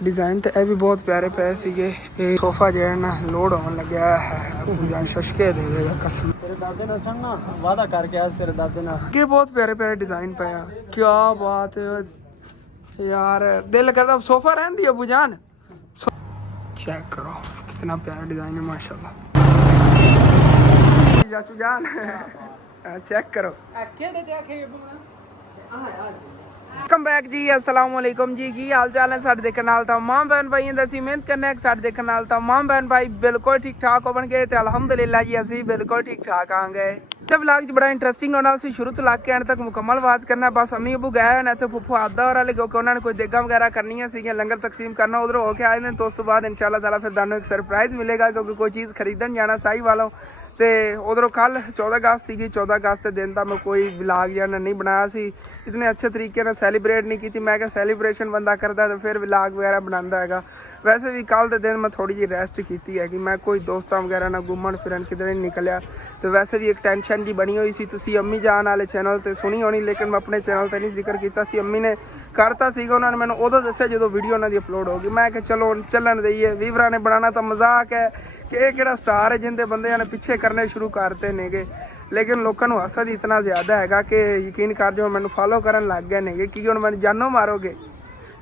Design तो यह भी बहुत प्यारे पे सीगे। ये सोफा जो है ना लोड होने लग्या है, अबू जान शशके दे देगा कसम। तेरे दादे ने सुन ना वादा करके आज तेरे दादे ने ये बहुत प्यारे प्यारे डिजाइन पे है। क्या बात है यार, दिल करता सोफा रहन दी अबू जान। चेक करो कितना प्यारा डिजाइन है माशाल्लाह। चाचू जान चेक करो। वेलकम बैक जी, अस्सलाम वालेकुम जी। की हाल चाल है साडे देखने नाल तमाम बहन भाई असीं मेहनत करने साडे देखने नाल तमाम बहन भाई बिल्कुल ठीक ठाक होवन गए ते अल्हम्दुलिल्लाह जी असीं बिल्कुल ठीक ठाक आ गए। ते व्लॉग च बड़ा इंटरेस्टिंग होना, सी शुरू तो लाके एंड तक मुकम्मल आवाज़ करना। बस अम्मी अबू गए ने ते फुफू आदा और वाले क्योंकि उन्होंने कोई देगा वगैरह करनी है, लंगर तकसीम करना उधर होके आए ने। तो उस तो बाद इंशाल्लाह ताला फिर तुहानूं एक सरप्राइज़ मिलेगा क्योंकि कोई चीज़ खरीदन जाना साही वालों। तो उधरों कल 14 अगस्त सी, 14 अगस्त के दिन का मैं कोई व्लॉग जाना नहीं बनाया सी, इतने अच्छे तरीके से सैलीब्रेट नहीं की। मैं क्या सैलीब्रेशन बंदा करता तो फिर व्लॉग वगैरह बनाता है। वैसे भी कल के दिन मैं थोड़ी जी रेस्ट की है कि मैं कोई दोस्तों वगैरह ना घूमन फिरन किधर नहीं निकलिया। तो वैसे भी एक टेंशन जी बनी हुई सी, तुसी अम्मी जान वाले चैनल पर सुनी होनी, लेकिन मैं अपने चैनल पर नहीं जिक्र किया सी। अम्मी ने करता सीगा, उन्होंने मैंने उदों दस्सिया जो वीडियो उन्होंने अपलोड होगी। मैं कि चलो चलन दईए, वीवरा ने बनाना तो मजाक है कि यह किहड़ा स्टार है जिंदे बंदे ने पिछे करने शुरू करते नेगे। लेकिन लोगों को हसद इतना ज़्यादा है कि यकीन कर जो मैंने फॉलो करन लग गए नेगे कि हुण मैंने जानो मारोगे।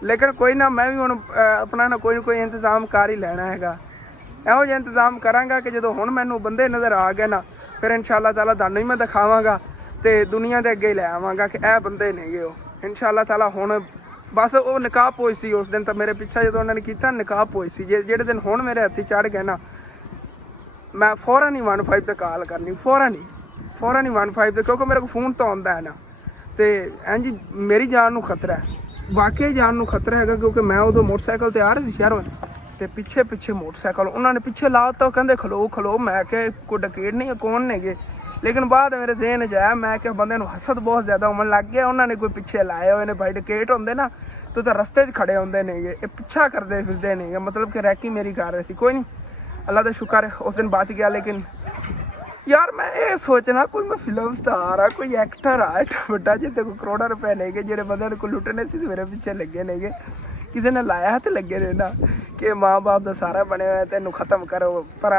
लेकिन कोई ना, मैं भी हुण अपना ना कोई इंतजाम कर ही लेना है। ਇਹੋ ਜਿਹਾ इंतजाम करांगा कि जो हुण मैनू बंदे नज़र आ गए ना, फिर इंशाअल्लाह ताला तुहानूं ही मैं दिखावांगा तो दुनिया के अगे लै आवांगा कि यह बंदे नेगे वो इंशाअल्लाह ताला। हुण बस वो निकाह पोई सी उस दिन, तो मेरे पिछा जो उन्होंने किया निकाह पोई सी, जेड़े दिन हुण मेरे हत्थी चढ़ गए ना, मैं फौरन ही 15 ते कॉल करनी, फौरन ही 15 ते, क्योंकि मेरे को फोन तो आता है ना। तो इंज मेरी जान नूं खतरा है, वाकई जान नूं खतरा है। क्योंकि मैं उदों मोटरसाइकिल ते आ रही थी शहरों, तो पिछे मोटरसाइकिल उन्होंने पिछे ला तो कहते खलो। मैं क्या कोई डकैत नहीं है, कौन ने गे। लेकिन बाद मेरे जहन च आया, मैं क्या बंदे हसद बहुत ज़्यादा होने लग गया। उन्होंने कोई पिछे लाए हुए ने भाई, डकैत होंगे ना तो रस्ते खड़े होंगे नेगे, ये पिछा करते फिरते नेगे, मतलब कि रैकी मेरी कर रहे थे। कोई नहीं, अल्लाह का शुक्र है उस दिन बच गया। लेकिन यार मैं ये सोचना कोई मैं फिल्म स्टार आ, कोई एक्टर आ एडा बड़ा जिते कोई करोड़ों रुपए लेके जेडे बंदे को लुटने से मेरे पीछे लगे नेगे, किसी ने लाया तो लगे ने ना कि माँ बाप का सारा बने हुआ तेन खत्म करो, पर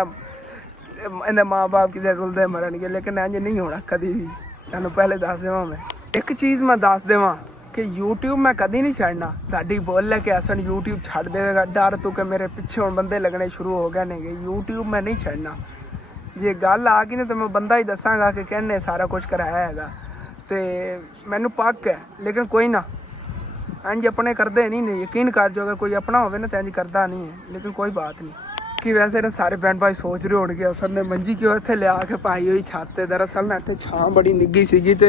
इन्हें माँ बाप कितने रुलते मरन गए। लेकिन इंज नहीं होना कभी भी। तुहानूं पहले दस देवां, मैं एक चीज़ मैं दस देवां कि यूट्यूब मैं कभी नहीं छड़ना। ताड़ी बोल है कि असन यूट्यूब छड़ देगा, डर तू कि मेरे पिछे हुण बंदे लगने शुरू हो गए नेगे। यूट्यूब मैं नहीं छड़ना, जे गल आ गई ना तो मैं बंदा ही दसांगा कि कहने सारा कुछ कराया है। तो मैनू पक है, लेकिन कोई ना इंज अपने करते नहीं, यकीन कर जो अगर कोई अपना हो ना तो इंज करता नहीं है। लेकिन कोई बात नहीं कि वैसे ना सारे भैन भाई सोच रहे होंगे असल ने मंजी क्यों इतने लिया के पाई हुई छत। दरअसल ना इतने छां बड़ी निगी सी, तो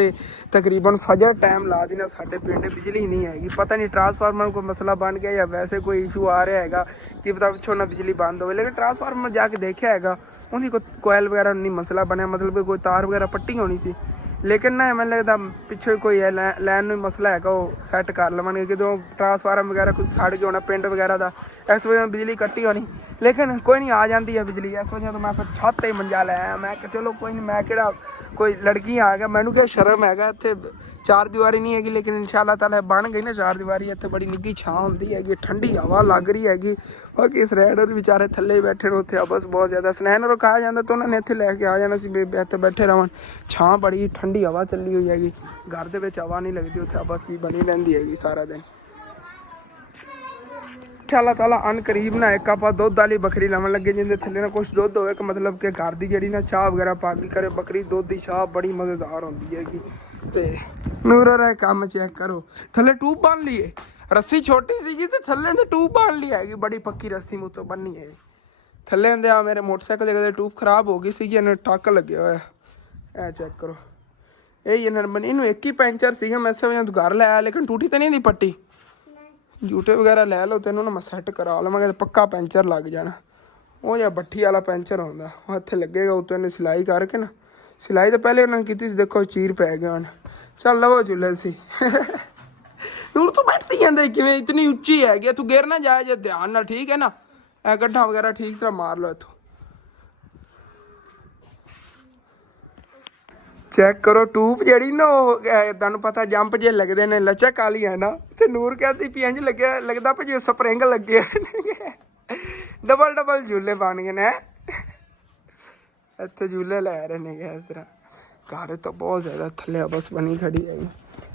तकरीबन फजर टाइम ला दी ना साढ़े पिंड बिजली नहीं हैगी। पता नहीं ट्रांसफार्मर को मसला बन गया या वैसे कोई इशू आ रहा है कि पता पिछों ना बिजली बंद हो। लेकिन ट्रांसफार्मर जाके देखा है उनकी कोई कोयल वगैरह नहीं मसला बनया, मतलब कि कोई तार वगैरह पट्टी होनी सी। लेकिन ना मैंने लगता पिछले कोई लैन में मसला है, वो सैट कर लवेंगे कि ट्रांसफार्मर वगैरह कुछ सड़ गया होना पिंड वगैरह का, इस वजह बिजली कट्टी होनी। लेकिन कोई नहीं, आ जाती है बिजली। इस वजह तो मैं फिर छत ही मंजा लाया। मैं चलो कोई नहीं, मैं कि कोई लड़की आ गया, मैनू क्या शर्म है इतने चार दीवारी नहीं हैगी। लेकिन इंशाअल्लाह ताला बन गई ना चार दीवारी, इतने बड़ी निगी छां होंदी हैगी, ठंडी हवा लग रही हैगी। बाकी स्नैन और बेचारे थल्ले ही बैठे उत्थे बस बहुत ज़्यादा स्नैन और कहा जाता तो उन्होंने इतने लैके आ जाना सी, इतने बैठे रहन। छां बड़ी ठंडी हवा चली हुई हैगी, घर दे विच हवा नहीं लगती, उत्थे बस ही बनी रहिंदी हैगी सारा दिन। इंशाअल्लाह ताला अन करीब ना एक आप दुध वाली बकरी लवन लगे जिंदे थले ना कुछ दुध होवे कि मतलब कि घर की जी ना चाह वगैरह पाकी करे। बकरी दुध की चाह बड़ी मज़ेदार होंगी हैगी। तो नूर रा काम चेक करो, थले ट्यूब बन लिए, रस्सी छोटी सी तो थले तो ट्यूब बन ली हैगी, बड़ी पक्की रस्सी मुँह तो बननी है। थले आ मेरे मोटरसाइकिल के ट्यूब खराब हो गई सी, इन्हें टक लगे हुआ है, चेक करो। यही इन्हें बनी, इनू एक ही पैंचर सी, मैं इस वजह घर ले आया। लेकिन टूटी तो नहीं थी पट्टी, जूटे वगैरह लै लो तेनों ना मैं सैट करा लवांगा, तो पक्का पैंचर लग जाना। वो जो भट्ठी वाला पैंचर होंदा वो इत्थे लगेगा, उत्ते इन्हें सिलाई करके ना, सिलाई तो पहले उन्होंने की थी, देखो चीर पै गया उन्हें। चल लवो झूले सी दूर तो बैठती कहते किमें इतनी उच्ची है, तू गिर ना जाए जे ध्यान ना, ठीक है ना। गड्ढा वगैरह ठीक तरह मार लो इतों। ਚੈੱਕ ਕਰੋ ਟੂਬ ਜਿਹੜੀ ਨਾ ਉਹ ਤੁਹਾਨੂੰ ਪਤਾ ਜੰਪ ਜੇ ਲੱਗਦੇ ਨੇ ਲਚਕ ਵਾਲੀ ਹੈ ਨਾ ਤੇ ਨੂਰ ਕਹਿੰਦੀ ਵੀ ਇੰਜ ਲੱਗਦਾ ਵੀ ਜਿਵੇਂ ਸਪਰਿੰਗ ਲੱਗੇ ਡਬਲ ਝੂਲੇ ਬਣ ਗਏ ਨੇ ਇੱਥੇ ਝੂਲੇ ਲੈ ਰਹੇ ਨੇ ਇਸ ਤਰ੍ਹਾਂ ਘਰ ਤਾਂ ਬਹੁਤ ਜ਼ਿਆਦਾ ਥੱਲੇ ਬਸ ਬਣੀ ਖੜੀ ਹੈ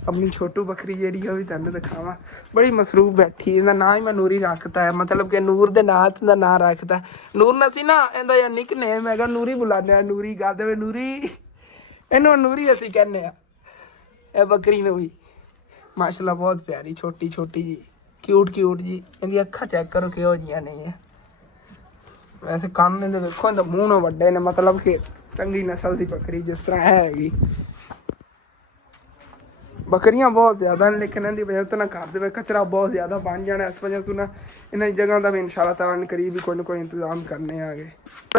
ਆਪਣੀ ਛੋਟੂ ਬੱਕਰੀ ਜਿਹੜੀ ਉਹ ਵੀ ਤੁਹਾਨੂੰ ਦਿਖਾਵਾਂ ਬੜੀ ਮਸਰੂਫ ਬੈਠੀ ਇਹਦਾ ਨਾਂ ਹੀ ਮੈਂ ਨੂਰੀ ਰੱਖਤਾ ਹੈ ਮਤਲਬ ਕਿ ਨੂਰ ਦੇ ਨਾਂ ਤੇ ਦਾ ਨਾਂ ਰੱਖਤਾ ਨੂਰ ਨਾ ਸੀ ਨਾ ਇਹਦਾ ਯਾਰ ਨਿਕ ਨੇਮ ਹੈਗਾ ਨੂਰੀ ਬੁਲਾਉਂਦੇ ਆ ਨੂਰੀ ਗਾ ਦੇਵੇ ਨੂਰੀ ਇਹਨੂੰ ਨੂਰੀ ਅਸੀਂ ਕਹਿੰਦੇ ਆ ਇਹ ਬੱਕਰੀ ਨੂੰ ਵੀ ਮਾਸ਼ਾਅੱਲਾ ਬਹੁਤ ਪਿਆਰੀ ਛੋਟੀ ਜੀ ਕਿਊਟ ਜੀ ਇਹਦੀ ਅੱਖਾਂ ਚੈੱਕ ਕਰੋ ਕਿਹੋ ਜਿਹੀਆਂ ਨੇ ਵੈਸੇ ਕੰਨ ਇਹਦੇ ਵੇਖੋ ਇਹਦਾ ਮੂੰਹ ਨਾ ਵੱਡੇ ਨੇ ਮਤਲਬ ਕਿ ਚੰਗੀ ਨਸਲ ਦੀ ਬੱਕਰੀ ਜਿਸ ਤਰ੍ਹਾਂ ਹੈਗੀ ਬੱਕਰੀਆਂ ਬਹੁਤ ਜ਼ਿਆਦਾ ਨੇ ਲੇਕਿਨ ਇਹਦੀ ਵਜ੍ਹਾ ਤੋਂ ਨਾ ਘਰ ਦੇ ਵਿੱਚ ਕਚਰਾ ਬਹੁਤ ਜ਼ਿਆਦਾ ਬਣ ਜਾਣਾ ਇਸ ਵਜ੍ਹਾ ਤੋਂ ਨਾ ਇਹਨਾਂ ਜਗ੍ਹਾ ਦਾ ਵੀ ਇਨਸ਼ਾਅੱਲਾ ਤਾਲਾ ਕਰੀਬ ਵੀ ਕੋਈ ਨਾ ਕੋਈ ਇੰਤਜ਼ਾਮ ਕਰਨੇ ਆਗੇ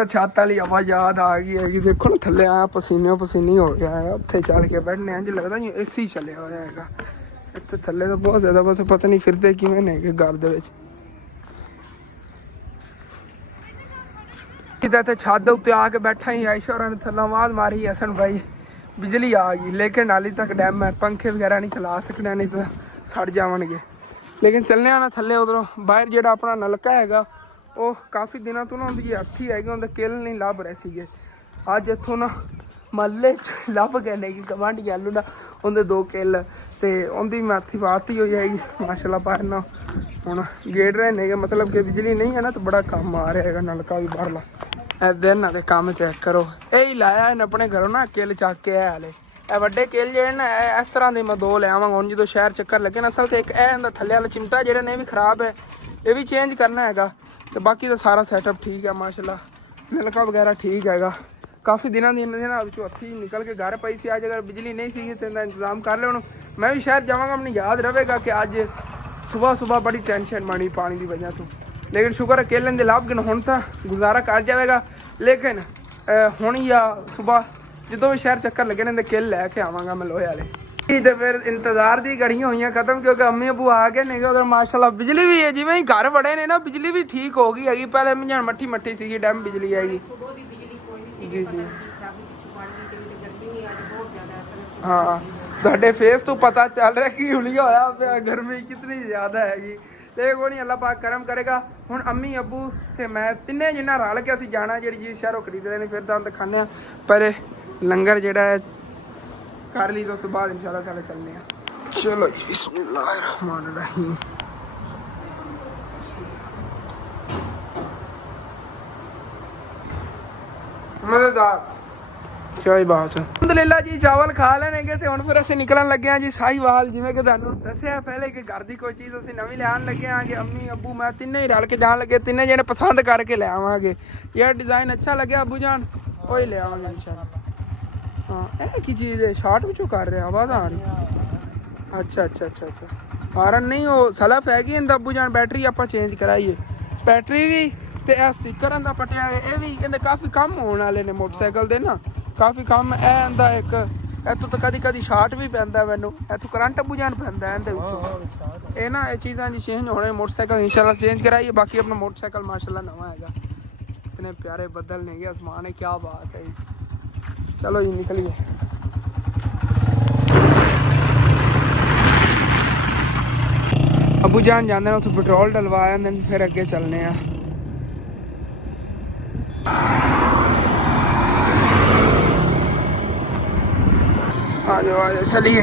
ਛੱਤ ਵਾਲੀ ਹਵਾ ਯਾਦ ਆ ਗਈ ਹੈਗੀ ਦੇਖੋ ਨਾ ਥੱਲੇ ਆ ਪਸੀਨੀ ਹੋ ਗਿਆ ਹੈ ਉੱਥੇ ਚੱਲ ਕੇ ਬੈਠਨੇ ਇੰਝ ਲੱਗਦਾ ਜਿਵੇਂ AC ਚੱਲਿਆ ਹੋਇਆ ਹੈਗਾ ਇੱਥੇ ਥੱਲੇ ਤਾਂ ਬਹੁਤ ਜ਼ਿਆਦਾ ਬਸ ਪਤਾ ਨਹੀਂ ਫਿਰਦੇ ਕਿਵੇਂ ਨੇ ਕਿ ਘਰ ਦੇ ਵਿੱਚ ਕਿਤੇ ਤੇ ਛੱਤ ਦੇ ਉੱਤੇ ਆ ਕੇ ਬੈਠਾ ਹੀ ਆਇਸ਼ਾ ਹੋਰਾਂ ਨੇ ਥੱਲੇ ਆਵਾਜ਼ ਮਾਰੀ ਹਸਨ ਭਾਈ ਬਿਜਲੀ ਆ ਗਈ ਲੇਕਿਨ ਹਾਲੀ ਤੱਕ ਡੈਮ ਹੈ ਪੰਖੇ ਵਗੈਰਾ ਨਹੀਂ ਚਲਾ ਸਕਦੇ ਨਹੀਂ ਤਾਂ ਸੜ ਜਾਵਣਗੇ ਲੇਕਿਨ ਚੱਲਣੇ ਆ ਨਾ ਥੱਲੇ ਉਧਰੋਂ ਬਾਹਰ ਜਿਹੜਾ ਆਪਣਾ ਨਲਕਾ ਹੈਗਾ ਉਹ ਕਾਫੀ ਦਿਨਾਂ ਤੋਂ ਨਾ ਉਹਦੀ ਹੱਥੀ ਹੈਗੀ ਉਹਦੇ ਕਿੱਲ ਨਹੀਂ ਲੱਭ ਰਹੇ ਸੀਗੇ ਅੱਜ ਇੱਥੋਂ ਨਾ ਮਹੱਲੇ 'ਚ ਲੱਭ ਗਏ ਨੇ ਕਿ ਗਵਾਂਢੀ ਆਲੂ ਨਾ ਉਹਦੇ 2 ਕਿੱਲ ਤੇ ਉਹਦੀ ਮਾਥੀ ਬਾਤੀ ਹੋ ਜਾਏਗੀ ਮਾਸ਼ਾਅੱਲਾ ਬਾਹਰ ਨਾ ਹੁਣ ਗੇੜ ਰਹੇ ਨੇਗੇ ਮਤਲਬ ਕਿ ਬਿਜਲੀ ਨਹੀਂ ਹੈ ਨਾ ਤਾਂ ਬੜਾ ਕੰਮ ਆ ਰਿਹਾ ਹੈਗਾ ਨਲਕਾ ਵੀ ਬਾਹਰਲਾ ਇੱਧਰ ਇਹਨਾਂ ਦੇ ਕੰਮ ਚੈੱਕ ਕਰੋ ਇਹ ਹੀ ਲਾਇਆ ਇਹਨੇ ਆਪਣੇ ਘਰੋਂ ਨਾ ਕਿੱਲ ਚੱਕ ਕੇ ਆਇਆ ਹਲੇ ਇਹ ਵੱਡੇ ਕਿੱਲ ਜਿਹੜੇ ਨਾ ਇਸ ਤਰ੍ਹਾਂ ਦੇ ਮੈਂ 2 ਲੈ ਆਵਾਂਗਾ ਹੁਣ ਜਦੋਂ ਸ਼ਹਿਰ ਚੱਕਰ ਲੱਗੇ ਨਾ ਅਸਲ ਤੇ ਇੱਕ ਇਹ ਇਹਦਾ ਥੱਲੇ ਵਾਲਾ ਚਿਮਟਾ ਜਿਹੜੇ ਨੇ ਵੀ ਖਰਾਬ ਹੈ ਇਹ ਵੀ ਚੇਂਜ ਕਰਨਾ ਹੈਗਾ ਤੇ ਬਾਕੀ ਤਾਂ ਸਾਰਾ ਸੈਟਅਪ ਠੀਕ ਹੈ ਮਾਸ਼ਾਅੱਲਾ ਨਲਕਾ ਵਗੈਰਾ ਠੀਕ ਹੈਗਾ ਕਾਫੀ ਦਿਨਾਂ ਦੀ ਇਹਨਾਂ ਦੇ ਨਾਲ ਵਿੱਚੋਂ ਹੱਥੀ ਨਿਕਲ ਕੇ ਘਰ ਪਈ ਸੀ ਅੱਜ ਅਗਰ ਬਿਜਲੀ ਨਹੀਂ ਸੀ ਤੇ ਇਹਦਾ ਇੰਤਜ਼ਾਮ ਕਰ ਲਿਓ ਹੁਣ ਮੈਂ ਵੀ ਸ਼ਾਇਦ ਜਾਵਾਂਗਾ ਮੈਨੂੰ ਯਾਦ ਰਹੇਗਾ ਕਿ ਅੱਜ ਸੁਬਾਹ ਬੜੀ ਟੈਨਸ਼ਨ ਮਾਣੀ ਪਾਣੀ ਦੀ ਵਜ੍ਹਾ ਤੋਂ ਲੇਕਿਨ ਸ਼ੁਕਰ ਹੈ ਕੇਲੇ ਦੇ ਲੱਭ ਗਏ ਹੁਣ ਤਾਂ ਗੁਜ਼ਾਰਾ ਕਰ ਜਾਵੇਗਾ ਲੇਕਿਨ ਹੁਣ ਜਾਂ ਸੁਬਾਹ ਜਦੋਂ ਵੀ ਸ਼ਹਿਰ ਚੱਕਰ ਲੱਗੇ ਨੇ ਤੇ ਕਿੱਲ ਲੈ ਕੇ ਆਵਾਂਗਾ ਮੈਂ ਲੋਹੇ ਵਾਲੇ ਤੇ ਫਿਰ ਇੰਤਜ਼ਾਰ ਦੀ ਘੜੀਆਂ ਹੋਈਆਂ ਖਤਮ ਕਿਉਂਕਿ ਅੰਮੀ ਅਬੂ ਆ ਗਏ ਨੇ ਉਧਰ ਮਾਸ਼ਾਅੱਲਾ ਬਿਜਲੀ ਵੀ ਹੈ ਜਿਵੇਂ ਹੀ ਘਰ ਵੜੇ ਨੇ ਨਾ ਬਿਜਲੀ ਵੀ ਠੀਕ ਹੋ ਗਈ ਹੈਗੀ ਪਹਿਲੇ ਮੀਂਹ ਮੱਠੀ ਸੀਗੀ ਡੈਮ ਬਿਜਲੀ ਆਏਗੀ ਜੀ ਹਾਂ ਤੁਹਾਡੇ ਫੇਸ ਤੋਂ ਪਤਾ ਚੱਲ ਰਿਹਾ ਕੀ ਹੁਲੀਆ ਹੋਇਆ ਪਿਆ ਗਰਮੀ ਕਿਤਨੀ ਜ਼ਿਆਦਾ ਹੈਗੀ ਤੇ ਕੋਈ ਨਹੀਂ ਅੱਲਾਹ ਪਾਕ ਕਰਮ ਕਰੇਗਾ ਹੁਣ ਅੰਮੀ ਅੱਬੂ ਤੇ ਮੈਂ ਤਿੰਨੇ ਜਿੰਨਾ ਰਲ ਕੇ ਅਸੀਂ ਜਾਣਾ ਜਿਹੜੀ ਚੀਜ਼ ਸ਼ਹਿਰੋਂ ਖਰੀਦਦੇ ਨੇ ਫਿਰ ਤਾਂ ਦਿਖਾਉਂਦੇ ਹਾਂ ਪਰ ਲੰਗਰ ਜਿਹੜਾ ਹੈ ਕਰ ਲਈ ਤਾਂ ਉਸ ਤੋਂ ਬਾਅਦ ਇਨਸ਼ਾਅੱਲਾ ਤਾਲਾ ਚੱਲਦੇ ਹਾਂ ਚਲੋ ਜੀ ਬਿਸਮਿल्लाह रहमान रहीम ਮਜ਼ੇਦਾਰ ਕੀ ਬਾਤ ਹੈ ਅਲਹਮਦੁਲਿਲਾ ਜੀ ਚਾਵਲ ਖਾ ਲੈਣਗੇ ਤੇ ਹੁਣ ਫਿਰ ਅਸੀਂ ਨਿਕਲਣ ਲੱਗੇ ਹਾਂ ਜੀ ਸਾਹੀਵਾਲ ਜਿਵੇਂ ਕਿ ਤੁਹਾਨੂੰ ਦੱਸਿਆ ਪਹਿਲੇ ਕਿ ਘਰ ਦੀ ਕੋਈ ਚੀਜ਼ ਅਸੀਂ ਨਵੀਂ ਲਿਆਉਣ ਲੱਗੇ ਹਾਂ ਕਿ ਅੰਮੀ ਅੱਬੂ ਮੈਂ ਤਿੰਨੇ ਹੀ ਰਲ ਕੇ ਜਾਣ ਲੱਗੇ ਤਿੰਨੇ ਜਿਹੜੇ ਪਸੰਦ ਕਰਕੇ ਲੈ ਆਵਾਂਗੇ ਯਾਰ ਡਿਜ਼ਾਈਨ ਅੱਛਾ ਲੱਗਿਆ ਅੱਬੂ ਜਾਨ ਉਹ ਹੀ ਲੈ ਆਵਾਂਗੇ ਇਨਸ਼ਾਅੱਲਾ ਹਾਂ ਇਹ ਕੀ ਚੀਜ਼ ਹੈ ਸ਼ਾਰਟ ਵਿੱਚੋਂ ਕਰ ਰਿਹਾ ਆਵਾਜ਼ ਆ ਰਹੀ ਅੱਛਾ ਹਾਰਨ ਨਹੀਂ ਉਹ ਸਲਫ ਹੈਗੀ ਇਹਦਾ ਅੱਬੂ ਜਾਨ ਬੈਟਰੀ ਆਪਾਂ ਚੇਂਜ ਕਰਾਈਏ ਬੈਟਰੀ ਵੀ ਤੇ ਇਹ ਸਟਿੱਕਰਾਂ ਦਾ ਪਟਿਆ ਇਹ ਵੀ ਕਹਿੰਦੇ ਕਾਫੀ ਕੰਮ ਹੋਣ ਵਾਲੇ ਨੇ ਮੋਟਰਸਾਈਕਲ ਦੇ ਨਾ ਕਾਫੀ ਕੰਮ ਇਹ ਆਂਦਾ ਇੱਕ ਇੱਥੋਂ ਤਾਂ ਕਦੀ ਸ਼ਾਰਟ ਵੀ ਪੈਂਦਾ ਮੈਨੂੰ ਇੱਥੋਂ ਕਰੰਟ ਅੱਬੂ ਜਾਨ ਪੈਂਦਾ ਇਹਦੇ ਵਿੱਚੋਂ ਇਹ ਨਾ ਇਹ ਚੀਜ਼ਾਂ ਦੀ ਚੇਂਜ ਹੋਣੇ ਮੋਟਰਸਾਈਕਲ ਇਨਸ਼ਾਅੱਲਾ ਚੇਂਜ ਕਰਾਈਏ ਬਾਕੀ ਆਪਣਾ ਮੋਟਰਸਾਈਕਲ ਮਾਸ਼ਾਅੱਲਾ ਨਵਾਂ ਹੈਗਾ इतने प्यारे बदल नहीं गए आसमान है क्या बात है चलो जी निकलिए अबू जान जाते हैं उसे पेट्रोल डलवाया फिर अगे चलने आ जाओ चलिए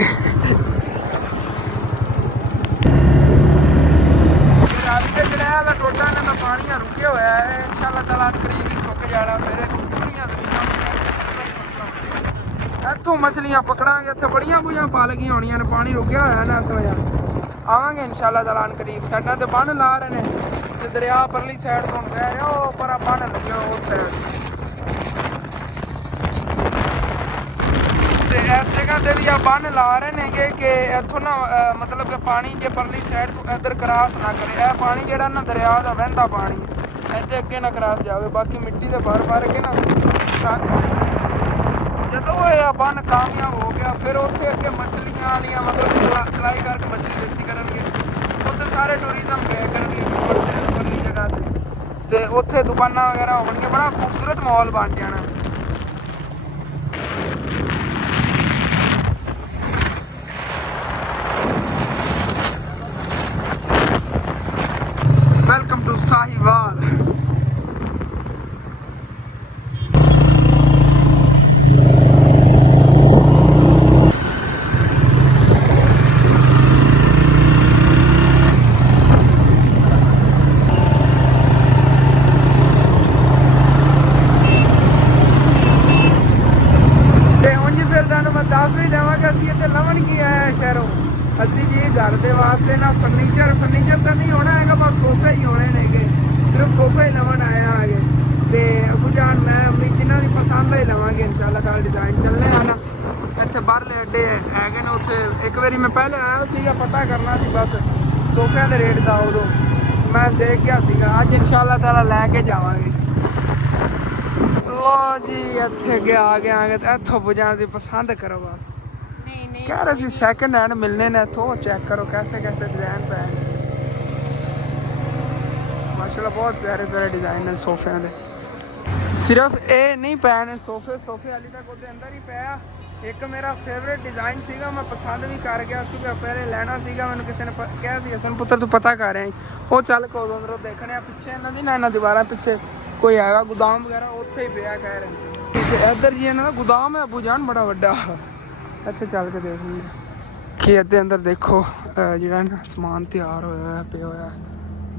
टोटा ने तो पानी रुके हुआ है इंशाअल्लाह ताला करीब ही सुक जाना फिर पूरियां जमीनां इत्थों मछलियां पकड़ांगे इत्थे बड़ियां बुझां पल गई होनियां ने पानी रुकिया होया ना इस वजह आवांगे इंशाअल्लाह ताला करीब साडा ते बन ला रहे ने ते दरिया परली साइड तो बह रहा ओ पर बन लगे उस साइड इस जगह से भी बन ला रहे हैं कि इतों ना मतलब कि पानी जो परली साइड तो इधर क्रॉस ना करे यह पानी जोड़ा ना दरिया का बहता पानी इतने अगे ना क्रॉस जाए बाकी मिट्टी से भर के ना जो यह बन कामयाब हो गया फिर उत्थे अगे मछलियां वाली मतलब कलाई करके मछली बेची करेंगे उत्थे सारे टूरिज्म गए करेंगे परली जगह से उत्थे दुकाना वगैरह होंगे बड़ा खूबसूरत माहौल बन जाना ਵਾਲਾ ਡਿਜ਼ਾਈਨ ਚੱਲੇ ਆ ਨਾ। ਇੱਥੇ ਬਾਹਰਲੇ ਅੱਡੇ ਹੈਗੇ ਨੇ, ਉੱਥੇ ਇੱਕ ਵਾਰੀ ਮੈਂ ਪਹਿਲੇ ਆਇਆ ਸੀਗਾ ਪਤਾ ਕਰਨਾ ਸੀ ਬਸ ਸੋਫਿਆਂ ਦੇ ਰੇਟ ਦਾ, ਉਦੋਂ ਮੈਂ ਦੇਖ ਗਿਆ ਸੀਗਾ। ਅੱਜ ਇਨਸ਼ਾਅੱਲਾ ਤਾਲਾ ਲੈ ਕੇ ਜਾਵਾਂਗੇ। ਲੋ ਜੀ ਇੱਥੇ ਆ ਗਏ ਤੇ ਇੱਥੋਂ ਬੁਝਾਣ ਦੀ ਪਸੰਦ ਕਰੋ ਬਸ। कह रहे थे सेकंड हैंड मिलने ने तो चेक करो कैसे कैसे डिजाइन पे माशाल्लाह बहुत प्यारे प्यारे डिजाइन है सोफे दे। सिर्फ ये नहीं पे ने सोफे हाली तक ਉਹਦੇ ਅੰਦਰ ਹੀ ਪਿਆ। ਇੱਕ ਮੇਰਾ ਫੇਵਰੇਟ ਡਿਜ਼ਾਈਨ ਸੀਗਾ, ਮੈਂ ਪਸੰਦ ਵੀ ਕਰ ਗਿਆ ਸੀਗਾ, ਪਹਿਲੇ ਲੈਣਾ ਸੀਗਾ, ਮੈਨੂੰ ਕਿਸੇ ਨੇ ਕਿਹਾ ਸੀ ਹਸਨ ਪੁੱਤਰ ਤੂੰ ਪਤਾ ਕਰ ਰਿਹਾ ਉਹ ਚੱਲ ਕੋ ਅੰਦਰੋਂ ਦੇਖਣੇ ਆ ਪਿੱਛੇ ਇਹਨਾਂ ਦੀ ਨਾ ਦੀਵਾਰਾਂ ਪਿੱਛੇ ਕੋਈ ਹੈਗਾ ਗੋਦਾਮ ਵਗੈਰਾ, ਉੱਥੇ ਹੀ ਪਿਆ ਕਹਿ ਰਹੇ। ਇੱਧਰ ਜੀ ਇਹਨਾਂ ਦਾ ਗੋਦਾਮ ਹੈ ਅਬੂ ਜਾਨ ਬੜਾ ਵੱਡਾ, ਇੱਥੇ ਚੱਲ ਕੇ ਦੇਖ ਲਈਏ ਕਿ ਇਹਦੇ ਅੰਦਰ ਦੇਖੋ ਜਿਹੜਾ ਨਾ ਸਮਾਨ ਤਿਆਰ ਹੋਇਆ ਪਿਆ ਹੋਇਆ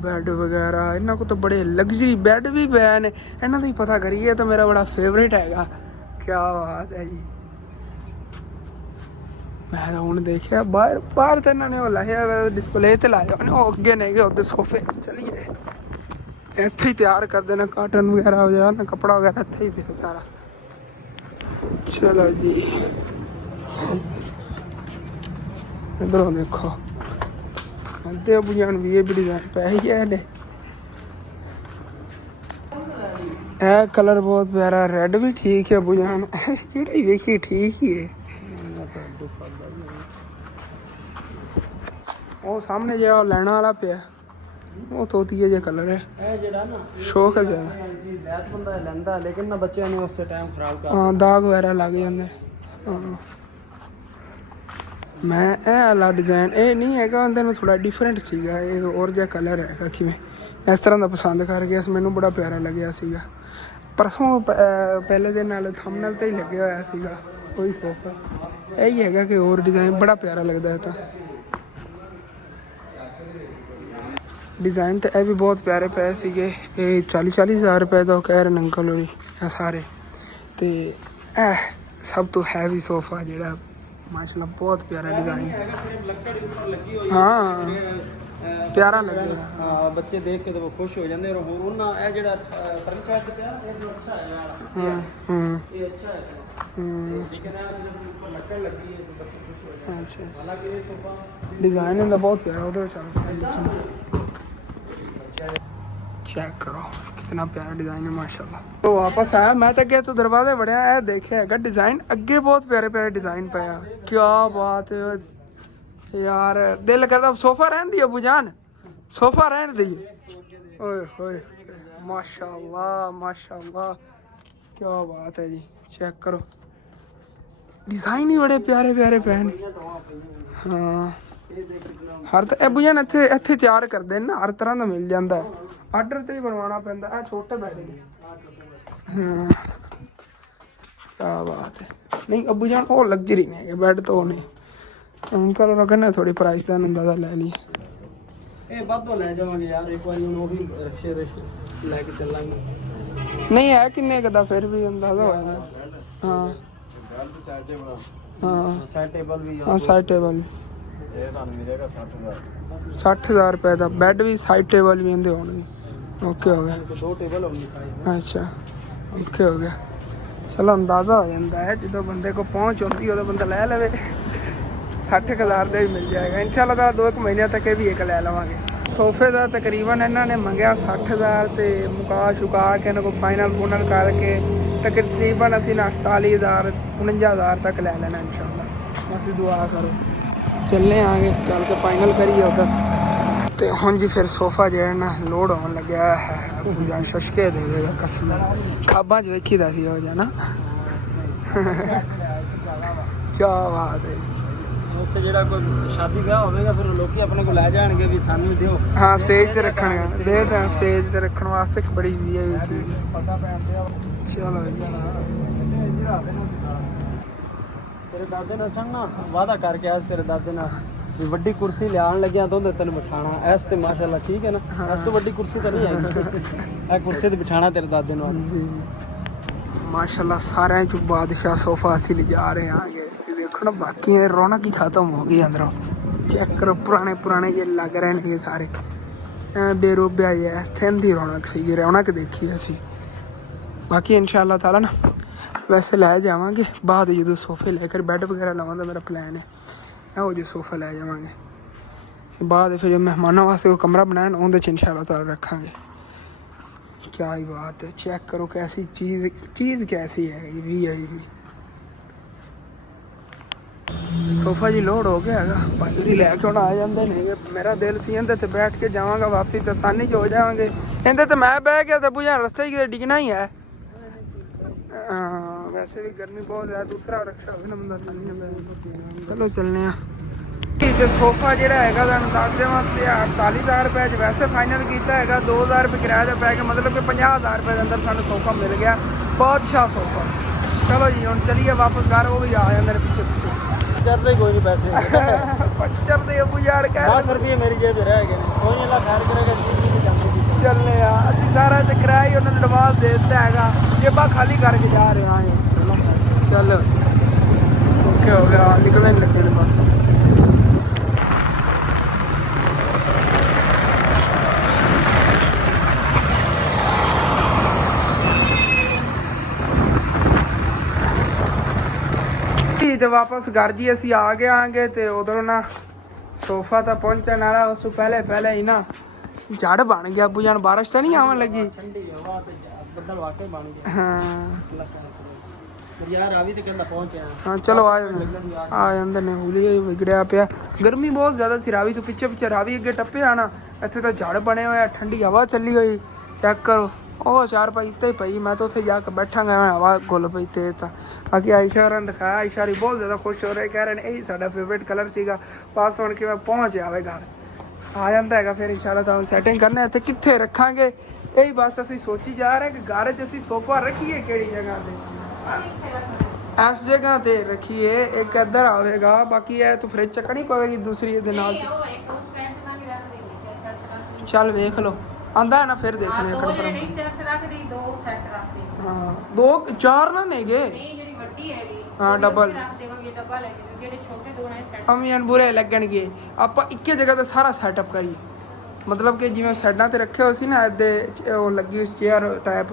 ਬੈੱਡ ਵਗੈਰਾ। ਇਹਨਾਂ ਕੋਲ ਤਾਂ ਬੜੇ ਲਗਜ਼ਰੀ ਬੈੱਡ ਵੀ ਪਏ ਨੇ, ਇਹਨਾਂ ਦਾ ਹੀ ਪਤਾ ਕਰੀਏ ਤਾਂ ਮੇਰਾ ਬੜਾ ਫੇਵਰੇਟ ਹੈਗਾ। ਕਿਆ ਬਾਤ ਹੈ ਜੀ। ਮੈਂ ਤਾਂ ਹੁਣ ਦੇਖਿਆ ਬਾਹਰ ਤਾਂ ਇਹਨਾਂ ਨੇ ਉਹ ਲਾਇਆ ਡਿਸਪਲੇ ਤੇ ਲਾਇਆ ਉਹਨੇ, ਉਹ ਅੱਗੇ ਨਹੀਂ ਗਏ ਉਹਦੇ ਸੋਫੇ। ਚਲੀਏ ਇੱਥੇ ਹੀ ਤਿਆਰ ਕਰਦੇ ਨੇ, ਕਾਟਨ ਵਗੈਰਾ ਹੋ ਜਾਏ ਨਾ ਕੱਪੜਾ ਵਗੈਰਾ ਇੱਥੇ ਹੀ ਪਿਆ ਸਾਰਾ। ਚਲੋ ਜੀ इधरों देखो अद्धे बुझान भी ये भी डिजाइन पे ही है ने। ए कलर बहुत प्यारा, रेड भी ठीक है बुझान जेड़ा देखिए ठीक ही है। वो सामने जो लैना वाला पे वो तोतीया जो कलर है शौक है ज्यादा, लेकिन ना बच्चे ने उससे टाइम खराब कर। हाँ दाग वगैरह लग जाते। हाँ मैं ਇਹ ਵਾਲਾ ਡਿਜ਼ਾਈਨ ਇਹ ਨਹੀਂ ਹੈਗਾ, ਉਹਦੇ ਨੂੰ ਥੋੜਾ ਡਿਫਰੈਂਟ ਸੀਗਾ, ਇਹ ਹੋਰ ਜਿਹਾ ਕਲਰ ਹੈਗਾ ਕਿਵੇਂ ਇਸ ਤਰ੍ਹਾਂ ਦਾ ਪਸੰਦ ਕਰ ਗਿਆ, ਮੈਨੂੰ ਬੜਾ ਪਿਆਰਾ ਲੱਗਿਆ ਸੀਗਾ। ਪਰਸੋਂ ਪਹਿਲੇ ਦਿਨ ਨਾਲ ਥੰਬਨੇਲ ਤੇ ਹੀ ਲੱਗਿਆ ਹੋਇਆ ਸੀਗਾ ਕੋਈ ਸੋਫਾ। ਇਹ ਹੀ ਹੈਗਾ ਕਿ ਹੋਰ ਡਿਜ਼ਾਈਨ ਬੜਾ ਪਿਆਰਾ ਲੱਗਦਾ ਹੈ। ਤਾਂ ਡਿਜ਼ਾਈਨ ਤਾਂ ਇਹ ਵੀ ਬਹੁਤ ਪਿਆਰੇ ਪਏ ਸੀਗੇ। ਇਹ 40-40 ਹਜ਼ਾਰ ਰੁਪਏ ਦਾ ਕਹਿ ਰਹੇ ਅੰਕਲ ਹੋਰੀ ਇਹ ਸਾਰੇ। ਤੇ ਇਹ ਸਭ ਤੋਂ ਹੈਵੀ ਸੋਫਾ ਜਿਹੜਾ माशाल्लाह बहुत प्यारा डिजाइन। हाँ प्यारा लगेगा। हाँ बच्चे देख के तो वो खुश हो जाते हैं। और ना ये जेड़ा परली साइड पे है ये अच्छा है यार। ये अच्छा है लेकिन ऊपर लकड़ लगी है तो बच्चे खुश हो जाते हैं। अच्छा हालांकि ये सोफा डिजाइन है बहुत प्यारा। उधर चलो चेक करो कितना प्यारा डिजाइन है माशाल्लाह। तो वापस आया मैं तो क्या तो दरवाजे बढ़िया है देखे है डिजाइन अगे बहुत प्यारे प्यारे डिजाइन पाया। क्या बात है यार, दिल करता सोफा रहन दिया बुझान, सोफा रहन दिए। ओए होए माशाल्लाह माशाल्लाह क्या बात है जी। चेक करो डिजाइन ही बड़े प्यारे प्यारे पहन। हाँ हर बुझान इत्थे इत्थे तैयार करते ना, हर तरह का मिल जाता है, आर्डर से ही बनवाना पैंदा। है छोटे बैठे ने। हाँ क्या बात है। नहीं अबू जान वो लग्जरी नहीं है बैड तो नहीं अंकल रखना थोड़ी प्राइस का अंदाजा ले ली। ए बादो ले जावांगे यार एक बार वो भी रिक्शे लेके चलांगे। नहीं है किन्ने का फिर भी अंदाजा होगा। हाँ हाँ साइड टेबल भी। हाँ साइड टेबल ये ਤੁਹਾਨੂੰ ਮਿਲੇਗਾ 60000 60000 रुपए का बैड भी साइड टेबल भी आंदे होंगे। ओके हो गया दो टेबल होंगे। अच्छा ओके हो गया। चलो अंदाजा हो जाता है जो बंदे को पहुँच होती है तो बंदा ले लवे। 60,000 का भी मिल जाएगा इंशाल्लाह। 2 महीने तक भी एक ले लवेंगे। सोफे का तकरीबन इन्होंने मंगया 60,000 तो मुका चुका के इन्होंने फाइनल फूनल करके तकरीबन असी 48,000 49,000 तक ले लेना इंशाल्लाह। बस दुआ करो चलने आगे चल के फाइनल करिए उधर। तो हम जी फिर सोफा जो है ना लोड होने लग्या है। अबू जान शशके देगा कसम खाबा च वेखी दा सी ना। क्या बात है। ਉੱਥੇ ਜਿਹੜਾ ਕੋਈ ਸ਼ਾਦੀ ਵਿਆਹ ਹੋਵੇਗਾ ਫਿਰ ਲੋਕੀ ਆਪਣੇ ਕੋਲ ਲੈ ਜਾਣਗੇ ਵੀ ਸਾਨੂੰ ਦਿਓ। हाँ स्टेज ते रखने दे स्टेज ते रखने वास्ते एक बड़ी चीज पता पैंदे। चलो जी तेरे दादे ने संग ना वादा करके आज तेरे दादे ने भी वड्डी कुर्सी लियान लग्या तो तेन बिठाना ऐस ते माशाल्लाह ठीक है ना। इस तो वड्डी कुर्सी तो नहीं है कुर्सी ते बिठाना तेरे दादे ने माशाल्लाह। सारे चो बादशाह सोफा असी ले जा रहे हैं आगे देखो ना। बाकी रौनक ही खत्म हो गई अंदरों। चेक करो पुराने पुराने ये लग रहे हैं ये सारे बेरोबिया है थन दी रौनक सी रौनक देखी असी। बाकी इंशाअल्लाह ताला ना ਵੈਸੇ ਲੈ ਜਾਵਾਂਗੇ ਬਾਅਦ ਜਦੋਂ ਸੋਫੇ ਲੈ ਕੇ ਬੈੱਡ ਵਗੈਰਾ ਲਵਾਂ ਦਾ ਮੇਰਾ ਪਲਾਨ ਹੈ ਇਹੋ ਜਿਹੇ ਸੋਫਾ ਲੈ ਜਾਵਾਂਗੇ ਬਾਅਦ ਫਿਰ ਮਹਿਮਾਨਾਂ ਵਾਸਤੇ ਕੋਈ ਕਮਰਾ ਬਣਾਉਣ ਉਹਦੇ 'ਚ इंशाल्लाह ताला रखेंगे। क्या ही बात है, चेक करो कैसी चीज़ कैसी है VIP सोफा जी लोड हो गया है भाई लैके हम आ जाते नहीं। मेरा दिल सी इंदे ते बैठ के जावांगा वापसी तो आसानी हो जावांगे इंदे ते मैं बह गया तो बुझा रस्ते ही डिगना ही है। वैसे भी गर्मी बहुत है दूसरा रक्षा हो ना बंदा आसानी ना। चलो चलने ਤੇ ਸੋਫਾ ਜਿਹੜਾ ਹੈਗਾ ਤੁਹਾਨੂੰ ਦੱਸ ਦੇਵਾਂ ਤੇ 48,000 ਰੁਪਏ 'ਚ ਵੈਸੇ ਫਾਈਨਲ ਕੀਤਾ ਹੈਗਾ 2,000 ਰੁਪਏ ਕਿਰਾਇਆ ਦਾ ਪੈ ਗਿਆ ਮਤਲਬ ਕਿ 50,000 ਰੁਪਏ ਦੇ ਅੰਦਰ ਸਾਨੂੰ ਸੋਫਾ ਮਿਲ ਗਿਆ ਬਹੁਤ ਅੱਛਾ ਸੋਫਾ। ਚਲੋ ਜੀ ਹੁਣ ਚਲੀਏ ਵਾਪਸ ਘਰ ਉਹ ਵੀ ਆ ਜਾਂਦੇ ਨੇ ਪਿੱਛੇ ਚੱਲਦੇ ਕੋਈ ਨਹੀਂ ਪੈਸੇ 75 ਦੇ ਅਬੂ ਯਾਰ ਕਹਿ 10 ਰੁਪਏ ਮੇਰੀ ਜੇਬ 'ਚ ਰਹਿ ਗਏ ਨੇ ਕੋਈ ਨਹੀਂ ਲਾ ਖੈਰ ਕਰੇਗਾ ਜੀ ਜਾਂਦੇ ਚੱਲਨੇ ਆ ਅਸੀਂ ਸਾਰਾ ਤੇ ਕਿਰਾਇਆ ਹੀ ਉਹਨਾਂ ਨੂੰ ਐਡਵਾਂਸ ਦੇ ਦਿੱਤਾ ਹੈਗਾ ਜੇਬਾਂ ਖਾਲੀ ਕਰਕੇ ਜਾ ਰਹੇ ਹਾਂ ਚੱਲ ਓਕੇ ਹੋ ਗਿਆ ਨਿਕਲਣ ਲੱਗੇ ਨੇ ਬਸ। ਤੇ ਵਾਪਸ ਘਰ ਜੀ ਅਸੀਂ ਆ ਗਏ ਆਂਗੇ ਤੇ ਉਧਰੋਂ ਨਾ ਸੋਫਾ ਤਾਂ ਪਹੁੰਚਣ ਵਾਲਾ ਉਸ ਤੋਂ ਪਹਿਲੇ ਹੀ ਨਾ ਝੜ ਬਣ ਗਿਆ ਅੱਬੂ ਜਾਨ ਬਾਰਿਸ਼ ਤਾਂ ਨਹੀਂ ਆਉਣ ਲੱਗੀ ਠੰਡੀ ਹਵਾ ਤੇ ਬੱਦਲ ਵਾਕਈ ਬਣ ਗਿਆ ਹਾਂ ਯਾਰ ਆ ਵੀ ਤੇ ਕਹਿੰਦਾ ਪਹੁੰਚਿਆ ਹਾਂ ਚਲੋ ਆ ਜਾਂਦੇ ਨੇ ਹੁਲੀ ਵਿਗੜਿਆ ਪਿਆ ਗਰਮੀ ਬਹੁਤ ਜ਼ਿਆਦਾ ਸੀ ਰਾਵੀ ਤੋਂ ਪਿੱਛੇ ਰਾਵੀ ਅੱਗੇ ਟੱਪੇ ਆਣਾ ਇੱਥੇ ਤਾਂ ਝੜ ਬਣੇ ਹੋਇਆ ਠੰਡੀ ਹਵਾ ਚੱਲੀ ਹੋਈ ਚੈੱਕ ਕਰੋ ਉਹ ਚਾਰ ਭਾਈ ਇੱਥੇ ਹੀ ਪਈ ਮੈਂ ਤਾਂ ਉੱਥੇ ਜਾ ਕੇ ਬੈਠਾਂਗਾ ਮੈਂ ਹਵਾ ਗੁੱਲ ਪਈ ਤੇਜ਼ ਤਾਂ ਬਾਕੀ ਆਇਸ਼ਾ ਹੋਰਾਂ ਨੇ ਦਿਖਾਇਆ ਆਇਸ਼ਾ ਬਹੁਤ ਜ਼ਿਆਦਾ ਖੁਸ਼ ਹੋ ਰਹੇ ਕਹਿ ਰਹੇ ਨੇ ਇਹੀ ਸਾਡਾ ਫੇਵਰੇਟ ਕਲਰ ਸੀਗਾ ਬਸ ਹੁਣ ਕਿ ਮੈਂ ਪਹੁੰਚ ਜਾਵੇ ਘਰ ਆ ਜਾਂਦਾ ਹੈਗਾ ਫਿਰ ਇੰਸ਼ਾਅੱਲਾ ਤਾਂ ਸੈਟਿੰਗ ਕਰਨਾ ਇੱਥੇ ਕਿੱਥੇ ਰੱਖਾਂਗੇ ਇਹੀ ਬਸ ਅਸੀਂ ਸੋਚੀ ਜਾ ਰਹੇ ਕਿ ਘਰ 'ਚ ਅਸੀਂ ਸੋਫਾ ਰੱਖੀਏ ਕਿਹੜੀ ਜਗ੍ਹਾ 'ਤੇ ਇਸ ਜਗ੍ਹਾ 'ਤੇ ਰੱਖੀਏ ਇੱਕ ਇੱਧਰ ਆਵੇਗਾ ਬਾਕੀ ਇਹ ਤਾਂ ਫਰਿੱਜ ਚੱਕਣੀ ਪਵੇਗੀ ਦੂਸਰੀ ਇਹਦੇ ਨਾਲ ਚੱਲ ਵੇਖ ਲਓ ਆਂਦਾ ਹੈ ਨਾ ਫਿਰ ਦੇਖਣੇ ਕਨਫਰਮ ਹਾਂ 2 4 ਨਾ ਨੇਗੇ ਹਾਂ ਡਬਲ ਅਮੀਆਂ ਬੁਰੇ ਲੱਗਣਗੇ ਆਪਾਂ ਇੱਕੇ ਜਗ੍ਹਾ ਤੇ ਸਾਰਾ ਸੈਟਅਪ ਕਰੀਏ ਮਤਲਬ ਕਿ ਜਿਵੇਂ ਸਾਈਡਾਂ ਤੇ ਰੱਖੇ ਹੋਏ ਸੀ ਨਾ ਇੱਦੇ ਉਹ ਲੱਗੀ ਹੋਈ ਚੇਅਰ ਟਾਈਪ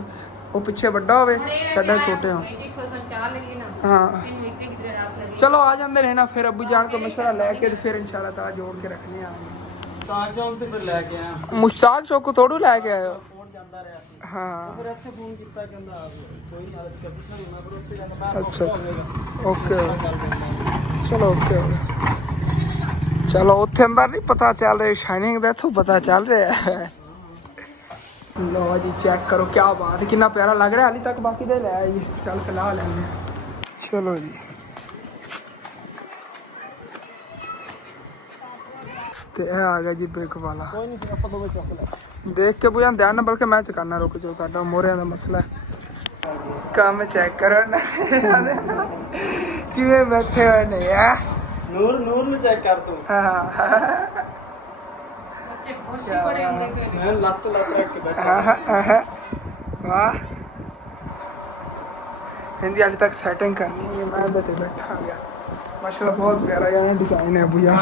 ਉਹ ਪਿੱਛੇ ਵੱਡਾ ਹੋਵੇ ਸਾਡਾ ਛੋਟੇ ਹੋਣ ਹਾਂ ਚਲੋ ਆ ਜਾਂਦੇ ਨੇ ਨਾ ਫਿਰ ਅੱਬੂ ਜਾਨ ਕੋ ਮਸ਼ਵਰਾ ਲੈ ਕੇ ਫਿਰ ਇੰਸ਼ਾਅੱਲਾ ਤਾਲਾ ਜੋੜ ਕੇ ਰੱਖਣੇ ਆ ਸਾਗ ਚੌਂਕ ਤੇ ਫਿਰ ਲੈ ਕੇ ਆਇਆ ਮੁਸ਼ਤਾਕ ਚੌਕ ਕੋ ਥੋੜੂ ਲੈ ਕੇ ਆਇਓ ਫੋਨ ਜਾਂਦਾ ਰਿਹਾ ਸੀ ਹਾਂ ਫਿਰ ਇੱਥੇ ਫੋਨ ਕੀਤਾ ਕਹਿੰਦਾ ਕੋਈ ਨਾਲ ਚੱਬੀ ਸਰ ਹੋਣਾ ਪਰ ਉੱਥੇ ਜਾ ਕੇ ਬਾਹਰ ਅੱਛਾ ਓਕੇ ਚਲੋ ਓਕੇ ਚਲੋ ਉੱਥੇ ਅੰਦਰ ਨਹੀਂ ਪਤਾ ਚੱਲ ਰਿਹਾ ਸ਼ਾਈਨਿੰਗ ਦਾ ਇੱਥੋਂ ਪਤਾ ਚੱਲ ਰਿਹਾ ਹੈ ਲੋ ਜੀ ਚੈੱਕ ਕਰੋ ਕੀ ਬਾਤ ਕਿੰਨਾ ਪਿਆਰਾ ਲੱਗ ਰਿਹਾ ਹਾਲੇ ਤੱਕ ਬਾਕੀ ਦੇ ਲੈ ਆਈਏ ਚੱਲ ਖਲਾ ਲੈਣੇ ਚਲੋ ਜੀ ਤੇ ਇਹ ਆ ਗਿਆ ਜੀ ਬੇਕ ਵਾਲਾ ਕੋਈ ਨਹੀਂ ਆਪਾਂ ਦੋਵੇਂ ਚੁੱਕ ਲੈ ਦੇਖ ਕੇ ਬੁਝਾਂ ਧਿਆਨ ਨਾਲ ਬਲਕਿ ਮੈਂ ਚਕਾਨਾ ਰੁਕ ਜਾਓ ਤੁਹਾਡਾ ਮੋਰਿਆਂ ਦਾ ਮਸਲਾ ਕੰਮ ਚੈੱਕ ਕਰੋ ਨਾ ਕਿਵੇਂ ਬੈਠੇ ਹੋਏ ਨੇ ਆ ਨੂਰ ਨੂੰ ਚੈੱਕ ਕਰ ਤੂੰ ਹਾਂ ਬੱਚੇ ਖੁਸ਼ ਹੀ ਬੜੇ ਹੁੰਦੇ ਨੇ ਮੈਂ ਲੱਤ ਰੱਖ ਕੇ ਬੈਠਾ ਵਾਹ हिंदी हाले तक सेटिंग करनी है मैं बते बैठा गया माशाल्लाह बहुत प्यारा यार डिजाइन है भैया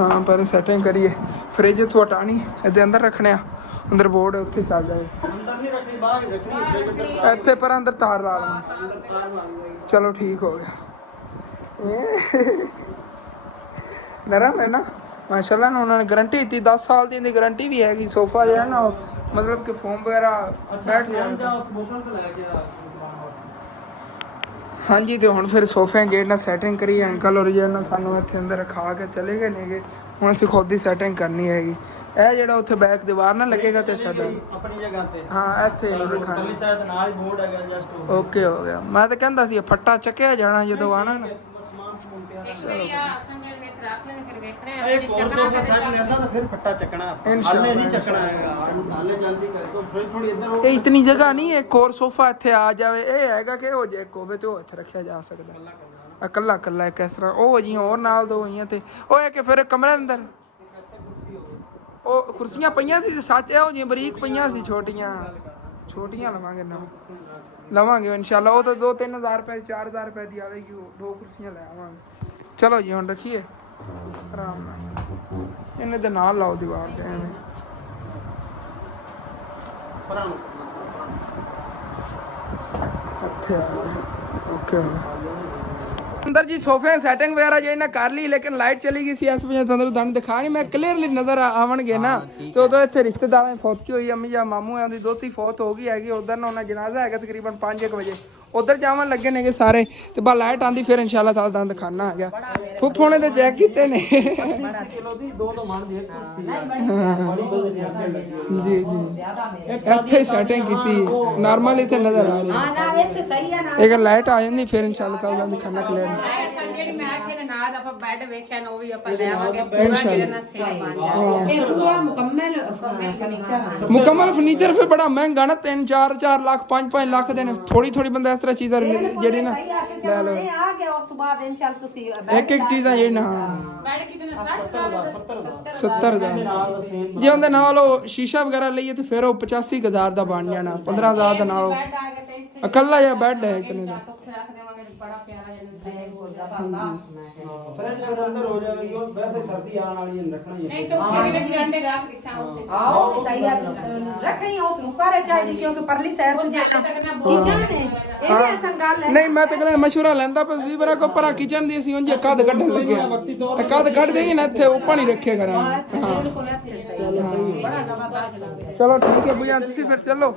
हाँ पर सेटिंग करिए फ्रिज तो हटानी ਇਹਦੇ ਅੰਦਰ ਰੱਖਣੇ ਆ ਅੰਦਰ ਬੋਰਡ ਉੱਥੇ ਚੱਲ ਜਾਏ ਅੰਦਰ ਨਹੀਂ ਰੱਖਣੀ ਬਾਹਰ ਹੀ ਰੱਖਣੀ ਇੱਥੇ ਪਰ ਅੰਦਰ ਤਾਰ ਲਾ ਲਵਾਂ ਚਲੋ ਠੀਕ ਹੋ ਗਿਆ ਨਰਮ ਹੈ ਨਾ ਮਾਸ਼ਾਅੱਲਾ ਨਾ ਉਹਨਾਂ ਨੇ ਗਾਰੰਟੀ ਦਿੱਤੀ 10 ਸਾਲ ਦੀ ਇਹਦੀ ਗਾਰੰਟੀ ਵੀ ਹੈਗੀ ਸੋਫਾ ਜਿਹੜਾ ਨਾ ਮਤਲਬ ਕਿ ਫੋਮ ਵਗੈਰਾ ਬੈਠ ਜਾਂਦਾ ਬੋਤਲ ਤੋਂ ਲੈ ਕੇ ਆ ਹਾਂਜੀ ਤੇ ਹੁਣ ਫਿਰ ਸੋਫੇ ਗੇਟ ਨਾਲ ਸੈਟਿੰਗ ਕਰੀ ਅੰਕਲ ਔਰ ਜੀ ਨਾਲ ਸਾਨੂੰ ਇੱਥੇ ਅੰਦਰ ਰਖਾ ਕੇ ਚਲੇ ਗਏ ਨੇਗੇ ਹੁਣ ਅਸੀਂ ਖੁਦ ਦੀ ਸੈਟਿੰਗ ਕਰਨੀ ਹੈਗੀ ਇਹ ਜਿਹੜਾ ਉੱਥੇ ਬੈਕ ਦੀਵਾਰ ਨਾਲ ਲੱਗੇਗਾ ਤੇ ਸਾਡਾ ਆਪਣੀ ਜਗ੍ਹਾ ਤੇ ਹਾਂ ਇੱਥੇ ਇਹਨੂੰ ਰੱਖਾਂਗੇ ਪਰਲੀ ਸਾਈਡ ਤੇ ਨਾਲ ਹੀ ਬੋਰਡ ਹੈਗਾ ਜਸਟ ਓਕੇ ਹੋ ਗਿਆ ਮੈਂ ਤਾਂ ਕਹਿੰਦਾ ਸੀ ਫੱਟਾ ਚੱਕਿਆ ਜਾਣਾ ਜਦੋਂ ਆਣਾ ਨਾ ਸਮਾਨ ਸਮੂਨ ਪਿਆ ਇਹ ਕੋਰਸ ਆਫ ਸੈਟ ਲੈਂਦਾ ਤਾਂ ਫਿਰ ਫੱਟਾ ਚੱਕਣਾ ਹਾਲੇ ਨਹੀਂ ਚੱਕਣਾ ਹੈਗਾ ਹਾਲੇ ਜਲਦੀ ਕਰਕੇ ਫਿਰ ਥੋੜੀ ਇੱਧਰ ਹੋ ਇਹ ਇਤਨੀ ਜਗ੍ਹਾ ਨਹੀਂ ਇੱਕ ਹੋਰ ਸੋਫਾ ਇੱਥੇ ਆ ਜਾਵੇ ਇਹ ਹੈਗਾ ਕਿ ਹੋ ਜੇ ਇੱਕ ਹੋਵੇ ਤੇ ਉਹ ਇੱਥੇ ਰੱਖਿਆ ਜਾ ਸਕਦਾ ਇਕੱਲਾ ਇਕੱਲਾ ਇੱਕ ਇਸ ਤਰ੍ਹਾਂ ਉਹ ਜੀ ਹੋਰ ਨਾਲ ਦੋ ਹੋਈਆਂ ਤੇ ਉਹ ਹੈ ਕਿ ਫਿਰ ਕਮਰੇ ਅੰਦਰ ਉਹ ਕੁਰਸੀਆਂ ਪਈਆਂ ਸੀ ਸੱਚ ਇਹੋ ਜਿਹੀਆਂ ਬਰੀਕ ਪਈਆਂ ਸੀ ਛੋਟੀਆਂ ਲਵਾਂਗੇ ਨਾ ਲਵਾਂਗੇ ਇਨਸ਼ਾਅੱਲਾ ਉਹ ਤਾਂ 2-3000 ਰੁਪਏ 4000 ਰੁਪਏ ਦੀ ਆਵੇਗੀ ਉਹ 2 ਕੁਰਸੀਆਂ ਲੈ ਆਵਾਂਗੇ ਚਲੋ ਜੀ ਹੁਣ ਰੱਖੀਏ ਆਰਾਮ ਨਾਲ ਇਹਨੇ ਦੇ ਨਾਲ ਲਾਓ ਦੀਵਾਰ ਤੇ ਐਵੇਂ ਇੱਥੇ ਆ ਗਏ ਓਕੇ ਅੰਦਰ ਜੀ ਸੋਫੇ ਸੈਟਿੰਗ ਵਗੈਰਾ ਜਿਹੜੀ ਨਾ ਕਰ ਲਈ ਲੇਕਿਨ ਲਾਈਟ ਚਲੀ ਗਈ ਸੀ ਇਸ ਵਜ੍ਹਾ ਤੋਂ ਤੁਹਾਨੂੰ ਦਿਖਾ ਨਹੀਂ ਮੈਂ ਕਲੀਅਰਲੀ ਨਜ਼ਰ ਆਵਣਗੇ ਨਾ ਤੇ ਉਦੋਂ ਇੱਥੇ ਰਿਸ਼ਤੇਦਾਰਾਂ ਦੀ ਫੌਤ ਹੋਈ ਅੰਮੀ ਜਾਂ ਮਾਮੂ ਦੀ ਦੋਤੀ ਫੌਤ ਹੋ ਗਈ ਹੈਗੀ ਉਧਰ ਨਾ ਉਹਨਾਂ ਜਨਾਜ਼ਾ ਹੈਗਾ ਤਕਰੀਬਨ 5 ਵਜੇ ਉਧਰ ਜਾਵਣ ਲੱਗੇ ਨੇਗੇ ਸਾਰੇ ਤੇ ਬਾ ਲਾਈਟ ਆਂਦੀ ਫਿਰ ਇਨਸ਼ਾਅੱਲਾ ਤਾਲਾ ਤੁਹਾਨੂੰ ਦਿਖਾਣਾ ਹੈਗਾ ਫੁੱਫੂ ਨੇ ਤੇ ਚੈੱਕ ਕੀਤੇ ਨੇ ਜੀ ਜੀ ਇੱਥੇ ਸੈਟਿੰਗ ਕੀਤੀ ਨਾਰਮਲ ਇੱਥੇ ਨਜ਼ਰ ਆ ਰਹੀ ਅਗਰ ਲਾਈਟ ਆ ਜਾਂਦੀ ਫਿਰ ਇਨਸ਼ਾਅੱਲਾ ਤਾਲਾ ਤੁਹਾਨੂੰ ਦਿਖਾਣਾ ਕਲੀਅਰ ਮੁਕੰਮਲ ਫਰਨੀਚਰ ਫਿਰ ਬੜਾ ਮਹਿੰਗਾ ਨਾ 3-4 ਲੱਖ 5 ਲੱਖ ਦੇ ਨੇ ਥੋੜੀ ਬੰਦਾ ਇਸ ਤਰ੍ਹਾਂ ਚੀਜ਼ਾਂ ਜਿਹੜੀ ਨਾ ਲੈ ਲਓ ਇੱਕ ਚੀਜ਼ਾਂ ਜਿਹੜੀ ਨਾ 70 ਦਾ ਜੇ ਉਹਦੇ ਨਾਲ ਉਹ ਸ਼ੀਸ਼ਾ ਵਗੈਰਾ ਲਈਏ ਤੇ ਫਿਰ ਉਹ 85,000 ਦਾ ਬਣ ਜਾਣਾ 15,000 ਦਾ ਨਾਲ ਇਕੱਲਾ ਜਿਹਾ ਬੈੱਡ ਹੈ ਇਤਨੇ ਦਾ ਬੜਾ ਪਿਆਰਾ ਫਰਿੱਜ ਦੇ ਅੰਦਰ ਹੋ ਜਾਵੇਗੀ ਉਹ ਵੈਸੇ ਸਰਦੀ ਆਉਣ ਵਾਲੀ ਹੈ ਰੱਖਣਾ ਹੀ ਨਹੀਂ ਤਾਂ ਥੋੜੀ ਜਿਹੀ ਅੰਡੇ ਰੱਖ ਦੀ ਸਾਂ ਉਸ ਤੇ ਆਓ ਸਹੀ ਆ ਰੱਖਣੀ ਉਸ ਨੂੰ ਕਰੇ ਚਾਹੀਦੀ ਕਿਉਂਕਿ ਪਰਲੀ ਸਾਈਡ ਤੋਂ ਜਾਣਾ ਕਿਚਨ ਹੈ ਇਹ ਵੀ ਐਸਾ ਗੱਲ ਹੈ ਨਹੀਂ ਮੈਂ ਤਾਂ ਕਹਿੰਦਾ ਮਸ਼ਵਰਾ ਲੈਂਦਾ ਪਰ ਸੀ ਬਰਾ ਕੋ ਪਰਾ ਕਿਚਨ ਦੀ ਅਸੀਂ ਉਂਝ ਕੱਦ ਕੱਢਣ ਲੱਗਿਆ ਕੱਦ ਕੱਢ ਦੇਗੀ ਨਾ ਇੱਥੇ ਉਹ ਪਾਣੀ ਰੱਖਿਆ ਕਰਾਂਗੇ ਚਲੋ ਠੀਕ ਹੈ ਭਈਆ ਤੁਸੀਂ ਫਿਰ ਚਲੋ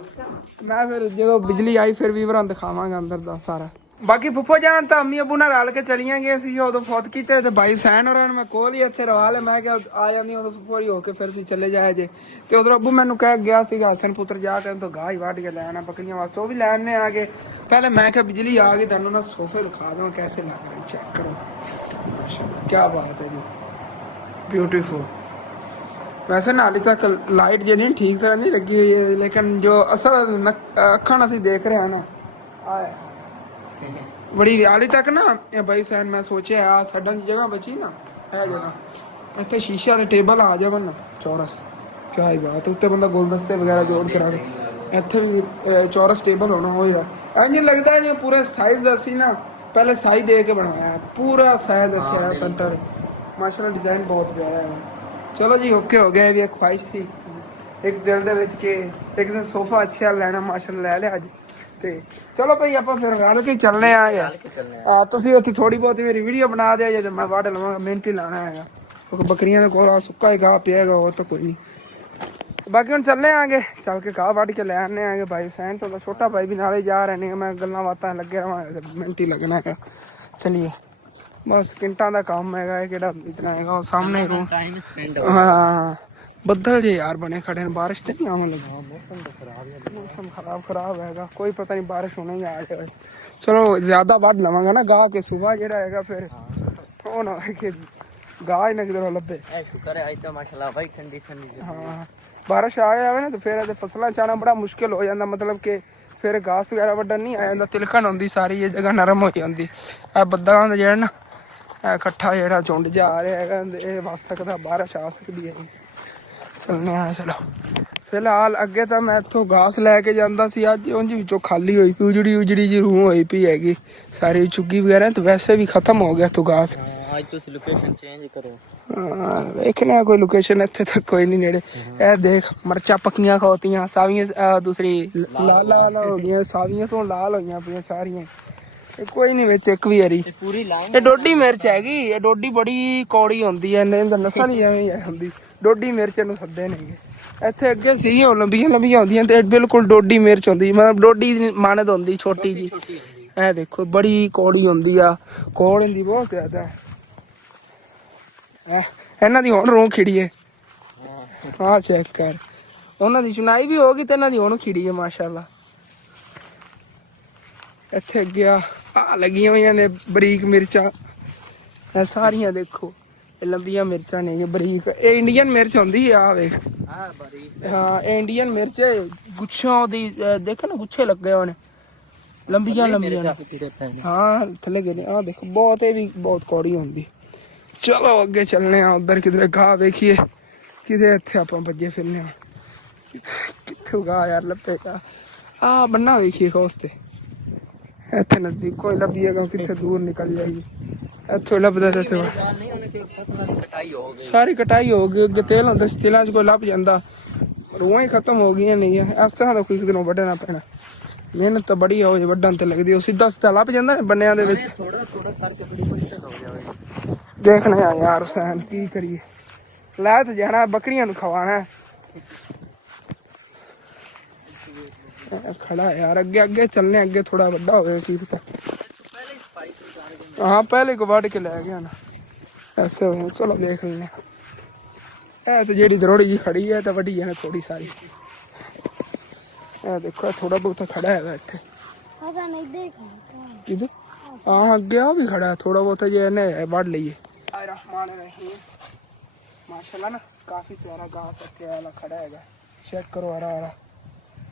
ਮੈਂ ਫਿਰ ਜਦੋਂ ਬਿਜਲੀ ਆਈ ਫਿਰ ਵੀਵਰਾਂ ਦਿਖਾਵਾਂਗਾ ਅੰਦਰ ਦਾ ਸਾਰਾ ਬਾਕੀ ਫੁੱਫੋ ਜਾਨ ਤਾਂ ਅੰਮੀ ਅਬੂ ਨਾਲ ਰਲ ਕੇ ਚਲੀਆਂ ਗਏ ਸੀ ਉਦੋਂ ਫੌਤ ਕੀਤੇ ਤੇ ਬਾਈ ਸੈਨ ਹੋਰਾਂ ਨੂੰ ਮੈਂ ਕੋਲ ਹੀ ਇੱਥੇ ਰਵਾ ਲਿਆ ਮੈਂ ਕਿਹਾ ਆ ਜਾਂਦੀ ਉਦੋਂ ਫੁੱਫੋਰੀ ਹੋ ਕੇ ਫਿਰ ਅਸੀਂ ਚਲੇ ਜਾਇਆ ਜੇ ਤੇ ਉਧਰ ਅੱਬੂ ਮੈਨੂੰ ਕਹਿ ਗਿਆ ਸੀਗਾ ਹਸਨ ਪੁੱਤਰ ਜਾ ਕੇ ਤੋਂ ਗਾਹ ਹੀ ਵੱਢ ਕੇ ਲੈ ਆਣਾ ਬੱਕਰੀਆਂ ਵਾਸਤੇ ਉਹ ਵੀ ਲੈਣ ਨੇ ਆ ਗਏ ਪਹਿਲੇ ਮੈਂ ਕਿਹਾ ਬਿਜਲੀ ਆ ਗਈ ਤੁਹਾਨੂੰ ਨਾ ਸੋਫੇ ਦਿਖਾ ਦਵਾਂ ਕੈਸੇ ਲੱਗ ਰਹੇ ਚੈੱਕ ਕਰੋ ਮਾਸ਼ਾਅੱਲਾ ਕੀ ਬਾਤ ਹੈ ਜੀ ਬਿਊਟੀਫੁਲ ਵੈਸੇ ਨਾ ਹਾਲੇ ਤੱਕ ਲਾਈਟ ਜਿਹੜੀ ਠੀਕ ਤਰ੍ਹਾਂ ਨਹੀਂ ਲੱਗੀ ਹੋਈ ਹੈ ਲੇਕਿਨ ਜੋ ਅਸਲ ਅੱਖਾਂ ਨਾਲ ਅਸੀਂ ਦੇਖ ਰਹੇ ਹਾਂ ਨਾ ਆ ਬੜੀ ਹਾਲੇ ਤੱਕ ਨਾ ਇਹ ਬਾਈ ਸੈਨ ਮੈਂ ਸੋਚਿਆ ਆ ਸਾਡਾ ਜਗ੍ਹਾ ਬਚੀ ਨਾ ਇਹ ਜਗ੍ਹਾ ਇੱਥੇ ਸ਼ੀਸ਼ੇ ਵਾਲੇ ਟੇਬਲ ਆ ਜਾਵਣ ਨਾ ਚੌਰਸ ਕਿਆ ਹੀ ਬਾਤ ਉੱਤੇ ਬੰਦਾ ਗੁਲਦਸਤੇ ਵਗੈਰਾ ਜੋੜ ਕੇ ਰੱਖ ਇੱਥੇ ਵੀ ਚੌਰਸ ਟੇਬਲ ਹੋਣਾ ਹੋਏਗਾ ਇੰਝ ਲੱਗਦਾ ਜਿਵੇਂ ਪੂਰੇ ਸਾਈਜ਼ ਦਾ ਸੀ ਨਾ ਪਹਿਲੇ ਸਾਈਜ਼ ਦੇ ਕੇ ਬਣਵਾਇਆ ਪੂਰਾ ਸਾਈਜ਼ ਇੱਥੇ ਆ ਸੈਂਟਰ ਮਾਸ਼ਾਅੱਲਾ ਡਿਜ਼ਾਈਨ ਬਹੁਤ ਪਿਆਰਾ ਹੈ ਚਲੋ ਜੀ ਓਕੇ ਹੋ ਗਿਆ ਇਹ ਵੀ ਇੱਕ ਖੁਆਇਸ਼ ਸੀ ਇੱਕ ਦਿਲ ਦੇ ਵਿੱਚ ਕਿ ਇੱਕ ਦਿਨ ਸੋਫਾ ਅੱਛਾ ਲੈਣਾ ਮਾਸ਼ਾਅੱਲਾ ਲੈ ਲਿਆ ਅੱਜ ਤੇ ਚਲੋ ਭਾਈ ਆਪਾਂ ਫਿਰ ਰਲ ਕੇ ਚੱਲਨੇ ਆ ਯਾਰ ਤੁਸੀਂ ਉੱਥੇ ਥੋੜੀ ਬਹੁਤੀ ਮੇਰੀ ਵੀਡੀਓ ਬਣਾ ਦਿਆ ਜੇ ਮੈਂ ਵੱਢ ਲਵਾਂਗਾ ਮਿੰਟ ਹੀ ਲਾਣਾ ਹੈਗਾ ਕਿਉਂਕਿ ਬੱਕਰੀਆਂ ਦੇ ਕੋਲ ਸੁੱਕਾ ਹੀ ਘਾਹ ਪਿਆਗਾ ਉਹ ਤਾਂ ਕੋਈ ਨਹੀਂ ਬਾਕੀ ਹੁਣ ਚੱਲਨੇ ਆਂਗੇ ਚੱਲ ਕੇ ਘਾਹ ਵੱਢ ਕੇ ਲੈ ਆਨੇ ਆਂਗੇ ਭਾਈ ਸੈਨ ਤੋਂ ਛੋਟਾ ਭਾਈ ਵੀ ਨਾਲੇ ਜਾ ਰਹੇ ਨੇ ਮੈਂ ਗੱਲਾਂ ਬਾਤਾਂ ਲੱਗੇ ਰਵਾਂਗਾ ਮਿੰਟ ਹੀ ਲੱਗਣਾ ਹੈਗਾ ਚਲੀਏ ਬਸ ਕਿੰਟਾਂ ਦਾ ਕੰਮ ਹੈਗਾ ਇਹ ਕਿਹੜਾ ਇਤਨਾ ਹੈਗਾ ਉਹ ਸਾਹਮਣੇ ਹੀ ਟਾਈਮ ਸਪੈਂਡ ਹਾਂ ਬੱਦਲ ਜੇ ਯਾਰ ਬਣੇ ਖੜੇ ਨੇ ਬਾਰਿਸ਼ ਤੇ ਨਹੀਂ ਆਉਣ ਲੱਗਾ ਮੌਸਮ ਖਰਾਬ ਹੈਗਾ ਕੋਈ ਪਤਾ ਨਹੀਂ ਬਾਰਿਸ਼ ਹੋਣੀ ਆ ਜਾਏ ਚਲੋ ਜ਼ਿਆਦਾ ਵੱਢ ਲਵਾਂਗਾ ਨਾ ਗਾਹ ਕੇ ਸੁਬਹ ਜਿਹੜਾ ਹੈਗਾ ਫਿਰ ਉਹ ਨਾ ਕਿ ਗਾਹ ਹੀ ਨਾ ਕਿਧਰੋਂ ਲੱਭੇ ਸ਼ੁਕਰ ਹੈ ਅੱਜ ਤਾਂ ਮਾਸ਼ਾਅੱਲਾ ਭਾਈ ਠੰਡੀ ਹਾਂ ਬਾਰਿਸ਼ ਆ ਜਾਵੇ ਨਾ ਤੇ ਫਿਰ ਇਹਦੇ ਫਸਲਾਂ ਚਾਣਾ ਬੜਾ ਮੁਸ਼ਕਿਲ ਹੋ ਜਾਂਦਾ ਮਤਲਬ ਕਿ ਫਿਰ ਘਾਸ ਵਗੈਰਾ ਵੱਢਣ ਨਹੀਂ ਆ ਜਾਂਦਾ ਤਿਲਕਣ ਹੁੰਦੀ ਸਾਰੀ ਇਹ ਜਗ੍ਹਾ ਨਰਮ ਹੋ ਜਾਂਦੀ ਇਹ ਬੱਦਲਾਂ ਦਾ ਜਿਹੜਾ ਨਾ ਇਕੱਠਾ ਜਿਹੜਾ ਝੁੰਡ ਜਾ ਆ ਰਿਹਾ ਹੈਗਾ ਇਹ ਵੱਸ ਸਕਦਾ ਬਾਰਿਸ਼ ਆ ਸਕਦੀ ਹੈ ਚੱਲਨੇ ਆ ਚਲੋ ਫਿਲਹਾਲ ਅੱਗੇ ਤਾਂ ਮੈਂ ਇੱਥੋਂ ਘਾਸ ਲੈ ਕੇ ਜਾਂਦਾ ਸੀ ਅੱਜ ਉਂਝ ਵਿੱਚੋਂ ਖਾਲੀ ਹੋਈ ਪਈ ਉਜੜੀ ਜੀ ਰੂਹ ਹੋਈ ਪਈ ਹੈਗੀ ਸਾਰੀ ਚੁੱਗੀ ਵਗੈਰਾ ਤੇ ਵੈਸੇ ਵੀ ਖਤਮ ਹੋ ਗਿਆ ਤੂੰ ਘਾਸ ਅੱਜ ਤੁਸੀਂ ਲੋਕੇਸ਼ਨ ਚੇਂਜ ਕਰੋ ਵੇਖਣਾ ਕੋਈ ਲੋਕੇਸ਼ਨ ਇੱਥੇ ਤੱਕ ਕੋਈ ਨਹੀਂ ਨੇੜੇ ਇਹ ਦੇਖ ਮਰਚਾਂ ਪੱਕੀਆਂ ਖੋਤੀਆਂ ਸਾਵੀਆਂ ਦੂਸਰੀ ਲਾਲ ਹੋ ਗਈਆਂ ਸਾਵੀਆਂ ਤੋਂ ਲਾਲ ਹੋਈਆਂ ਪਈਆਂ ਸਾਰੀਆਂ ਇਹ ਕੋਈ ਨਹੀਂ ਵਿੱਚ ਇੱਕ ਵੀ ਹਰੀ ਇਹ ਡੋਡੀ ਮਿਰਚ ਹੈਗੀ ਇਹ ਡੋਡੀ ਬੜੀ ਕੌੜੀ ਹੁੰਦੀ ਹੈ ਇਹਨੇ ਨਸਲ ਹੀ ਐਵੇਂ ਹੁੰਦੀ ਡੋਡੀ ਮਿਰਚ ਨੂੰ ਸੱਦੇ ਨੇਗੇ ਇੱਥੇ ਅੱਗੇ ਸੀ ਉਹ ਲੰਬੀਆਂ ਹੁੰਦੀਆਂ ਤੇ ਬਿਲਕੁਲ ਡੋਡੀ ਮਿਰਚ ਹੁੰਦੀ ਮਤਲਬ ਡੋਡੀ ਮਾਨਦ ਹੁੰਦੀ ਛੋਟੀ ਜੀ ਇਹ ਦੇਖੋ ਬੜੀ ਕੌੜੀ ਹੁੰਦੀ ਆ ਕੌੜ ਹੁੰਦੀ ਬਹੁਤ ਜ਼ਿਆਦਾ ਇਹਨਾਂ ਦੀ ਹੁਣ ਰੋਹ ਖਿੜੀਏ ਹਾਂ ਚੈੱਕ ਕਰ ਉਹਨਾਂ ਦੀ ਸੁਣਾਈ ਵੀ ਹੋ ਗਈ ਤੇ ਇਹਨਾਂ ਦੀ ਹੁਣ ਖਿੜੀ ਹੈ ਮਾਸ਼ਾਅੱਲਾ ਇੱਥੇ ਅੱਗੇ ਆ ਲੱਗੀਆਂ ਹੋਈਆਂ ਨੇ ਬਰੀਕ ਮਿਰਚਾਂ ਇਹ ਸਾਰੀਆਂ ਦੇਖੋ ਇਹ ਲੰਬੀਆਂ ਮਿਰਚਾਂ ਨੇ ਬਰੀਕ ਇਹ ਇੰਡੀਅਨ ਮਿਰਚ ਹੁੰਦੀ ਆ ਵੇਖ ਹਾਂ ਇਹ ਇੰਡੀਅਨ ਮਿਰਚ ਗੁੱਛਾਂ ਦੀ ਦੇਖੋ ਨਾ ਗੁੱਛੇ ਲੱਗੇ ਹੋਏ ਨੇ ਲੰਬੀਆਂ ਹਾਂ ਥੱਲੇ ਗਏ ਨੇ ਆ ਦੇਖੋ ਬਹੁਤ ਇਹ ਵੀ ਬਹੁਤ ਕੌੜੀ ਹੁੰਦੀ ਚਲੋ ਅੱਗੇ ਚੱਲਨੇ ਆ ਉਧਰ ਕਿਧਰੇ ਗਾਹ ਵੇਖੀਏ ਕਿਤੇ ਇੱਥੇ ਆਪਾਂ ਭੱਜੇ ਫਿਰਨੇ ਆ ਕਿੱਥੇ ਗਾਹ ਯਾਰ ਲੱਭੇਗਾ ਆ ਬੰਨਾ ਵੇਖੀਏ ਕੋਸ ਤੇ ਇੱਥੇ ਨਜ਼ਦੀਕ ਕੋਈ ਲੱਭੀਏਗਾ ਕਿੱਥੇ ਦੂਰ ਨਿਕਲ ਜਾਏਗੀ ਇੱਥੋਂ ਲੱਭਦਾ ਤੇ ਸਾਰੀ ਕਟਾਈ ਹੋ ਗਈ ਅੱਗੇ ਤੇਲ ਹੁੰਦਾ ਸੀ ਤੇਲਾਂ 'ਚ ਕੋਈ ਲੱਭ ਜਾਂਦਾ ਰੂਹਾਂ ਹੀ ਖਤਮ ਹੋ ਗਈਆਂ ਨਹੀਂ ਇਸ ਤਰ੍ਹਾਂ ਦਾ ਕੋਈ ਕਿਧਰੋਂ ਵੱਢਣਾ ਪੈਣਾ ਮਿਹਨਤ ਤਾਂ ਬੜੀ ਹੋ ਜੇ ਵੱਢਣ ਤੇ ਲੱਗਦੀ ਉਹ ਸਿੱਧਾ ਸਿੱਧਾ ਲੱਭ ਜਾਂਦਾ ਨੇ ਬੰਨਿਆਂ ਦੇ ਵਿੱਚ ਥੋੜਾ ਥੋੜਾ ਕਰਕੇ ਬੜੀ ਬੜੀ ਹੋ ਜਾਵੇ। ਦੇਖਣੇ ਆ ਯਾਰ ਹੁਸੈਨ ਕੀ ਕਰੀਏ ਲੈ ਤੇ ਜਾਣਾ ਬੱਕਰੀਆਂ ਨੂੰ ਖਵਾਣਾ ਖੜਾ ਯਾਰ ਅੱਗੇ ਅੱਗੇ ਚੱਲਨੇ ਅੱਗੇ ਥੋੜਾ ਵੱਡਾ ਹੋਵੇ ਕੀ ਪਤਾ हाँ पहले को वाड़ के ले गया ना ऐसे हो चलो देख लेने है तो जेडी दरोड़ी जी खड़ी है तो वड्डी है ना थोड़ी सारी देखो थोड़ा बहुत खड़ा है इत्थे किधर हाँ अगे आ भी खड़ा है थोड़ा बहुत जो है वाड़ लीए माशाल्लाह ना काफी प्यारा घास खड़ा है चेक करो आरा आरा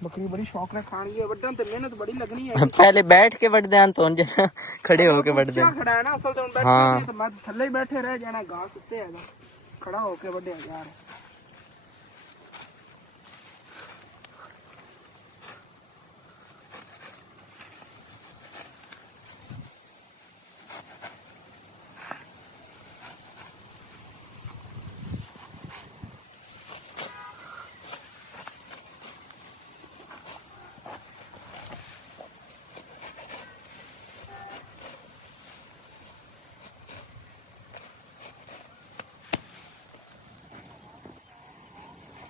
बकरी बड़ी शौक ने खानी है वड्डन ते मेहनत बड़ी लगनी है पहले बैठ के वड्डदे हैं तो जना खड़े होके वड्डदे क्या खड़ा है ना असल तो बैठ हाँ। तो मैं थल्ले ही बैठे रह जाना घास उत्ते है खड़ा होके वड्डे यार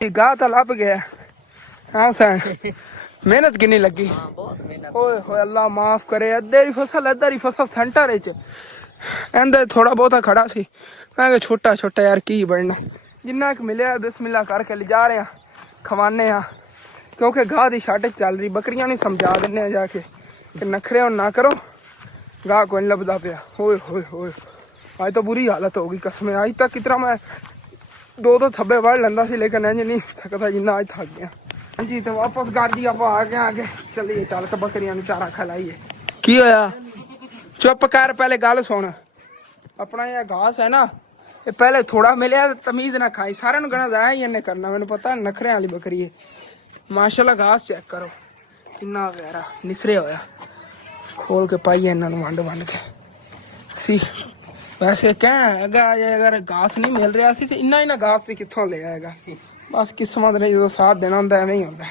गाह तो लभ गया हाँ सैन मेहनत किन्नी लगी ओए होए अल्लाह माफ करे अद्धे दी फसल सेंटर विच एंदे थोड़ा बहुता खड़ा सी मैं कि छोटा छोटा यार की बनना जिन्ना क मिले बिस्मिल्लाह करके ले जा रहे हैं खवाने हैं क्योंकि गाह दी शार्टेज चल रही बकरियां नहीं समझा देने जाके कि नखरे हो ना करो गाह को नहीं लभदा पिया होए होए होए आज तो बुरी हालत हो गई कसम आज तक कितना मैं दो थब्बे वड़ लेंदा सी लेकिन इंज नहीं थकदा जिन्ना आज थक गया हाँ जी तो वापस घर जी आप आगे चलिए चल के बकरियां चारा खिलाइए की होया चुप कर पहले गल सुन अपना ये घास है ना ये पहले थोड़ा मिले तमीज ना खाई सारे कहना जाया ही इन्हें करना मैंने पता नखरे वाली बकरी है माशाल्लाह घास चेक करो कितना प्यारा निसरे होया खोल के पाइए इन्होंने वंड वंड के सी वैसे कहना है अगर घास नहीं मिल रहा सी इन्ना ही ना घास से कितों ले आएगा बस किस्मत ने जो साथ देना होंगे एवं ही होंगे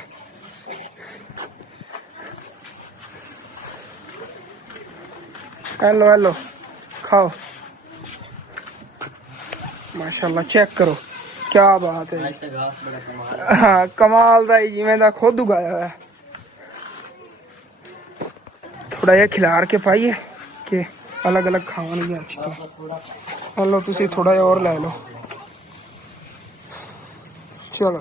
हेलो हेलो खाओ माशाल्लाह चेक करो क्या बात है हाँ कमाल का जिमें दा खुद उगाया है थोड़ा जिहा खिलार के पाइए कि अलग अलग खावणगियां अच्छी लो तुसी थोड़ा जिहा और ले लो चलो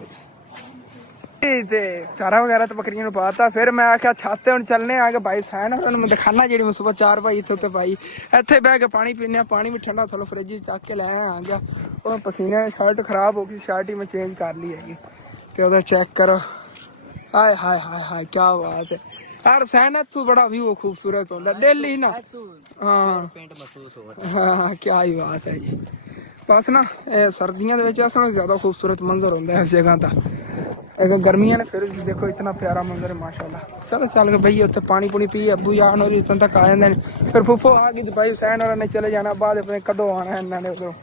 ते चारा वगैरह तो बकरियों पाता फिर मैं आख्या छाते हुण चलने आगे भाई सैन और मैं दिखाना जी मैं सुबह 4 भाई इत्थे भाई इत्थे बह के पानी पीने पानी भी ठंडा थोड़ा फ्रिज चक के लै आ गया और पसीने शर्ट खराब हो गई शर्ट ही मैं चेंज कर ली है तो चेक करो हाय हाय हाय हाय क्या बात है यार सैन तू बड़ा व्यू खूबसूरत होता डेली ना हाँ हाँ क्या ही बात है जी बस ना सर्दियों के ज्यादा खूबसूरत मंजर होता है इस जगह का अगर गर्मियां ने फिर देखो इतना प्यारा मंजर है माशाल्लाह चलो चल के भैया उत्थे पानी पुनी पी अबू जान और इतना तक आ जाते फिर फुफो आ गई भाई सैन और ने चले जाना बाद अपने कदों आना इन्होंने उधरों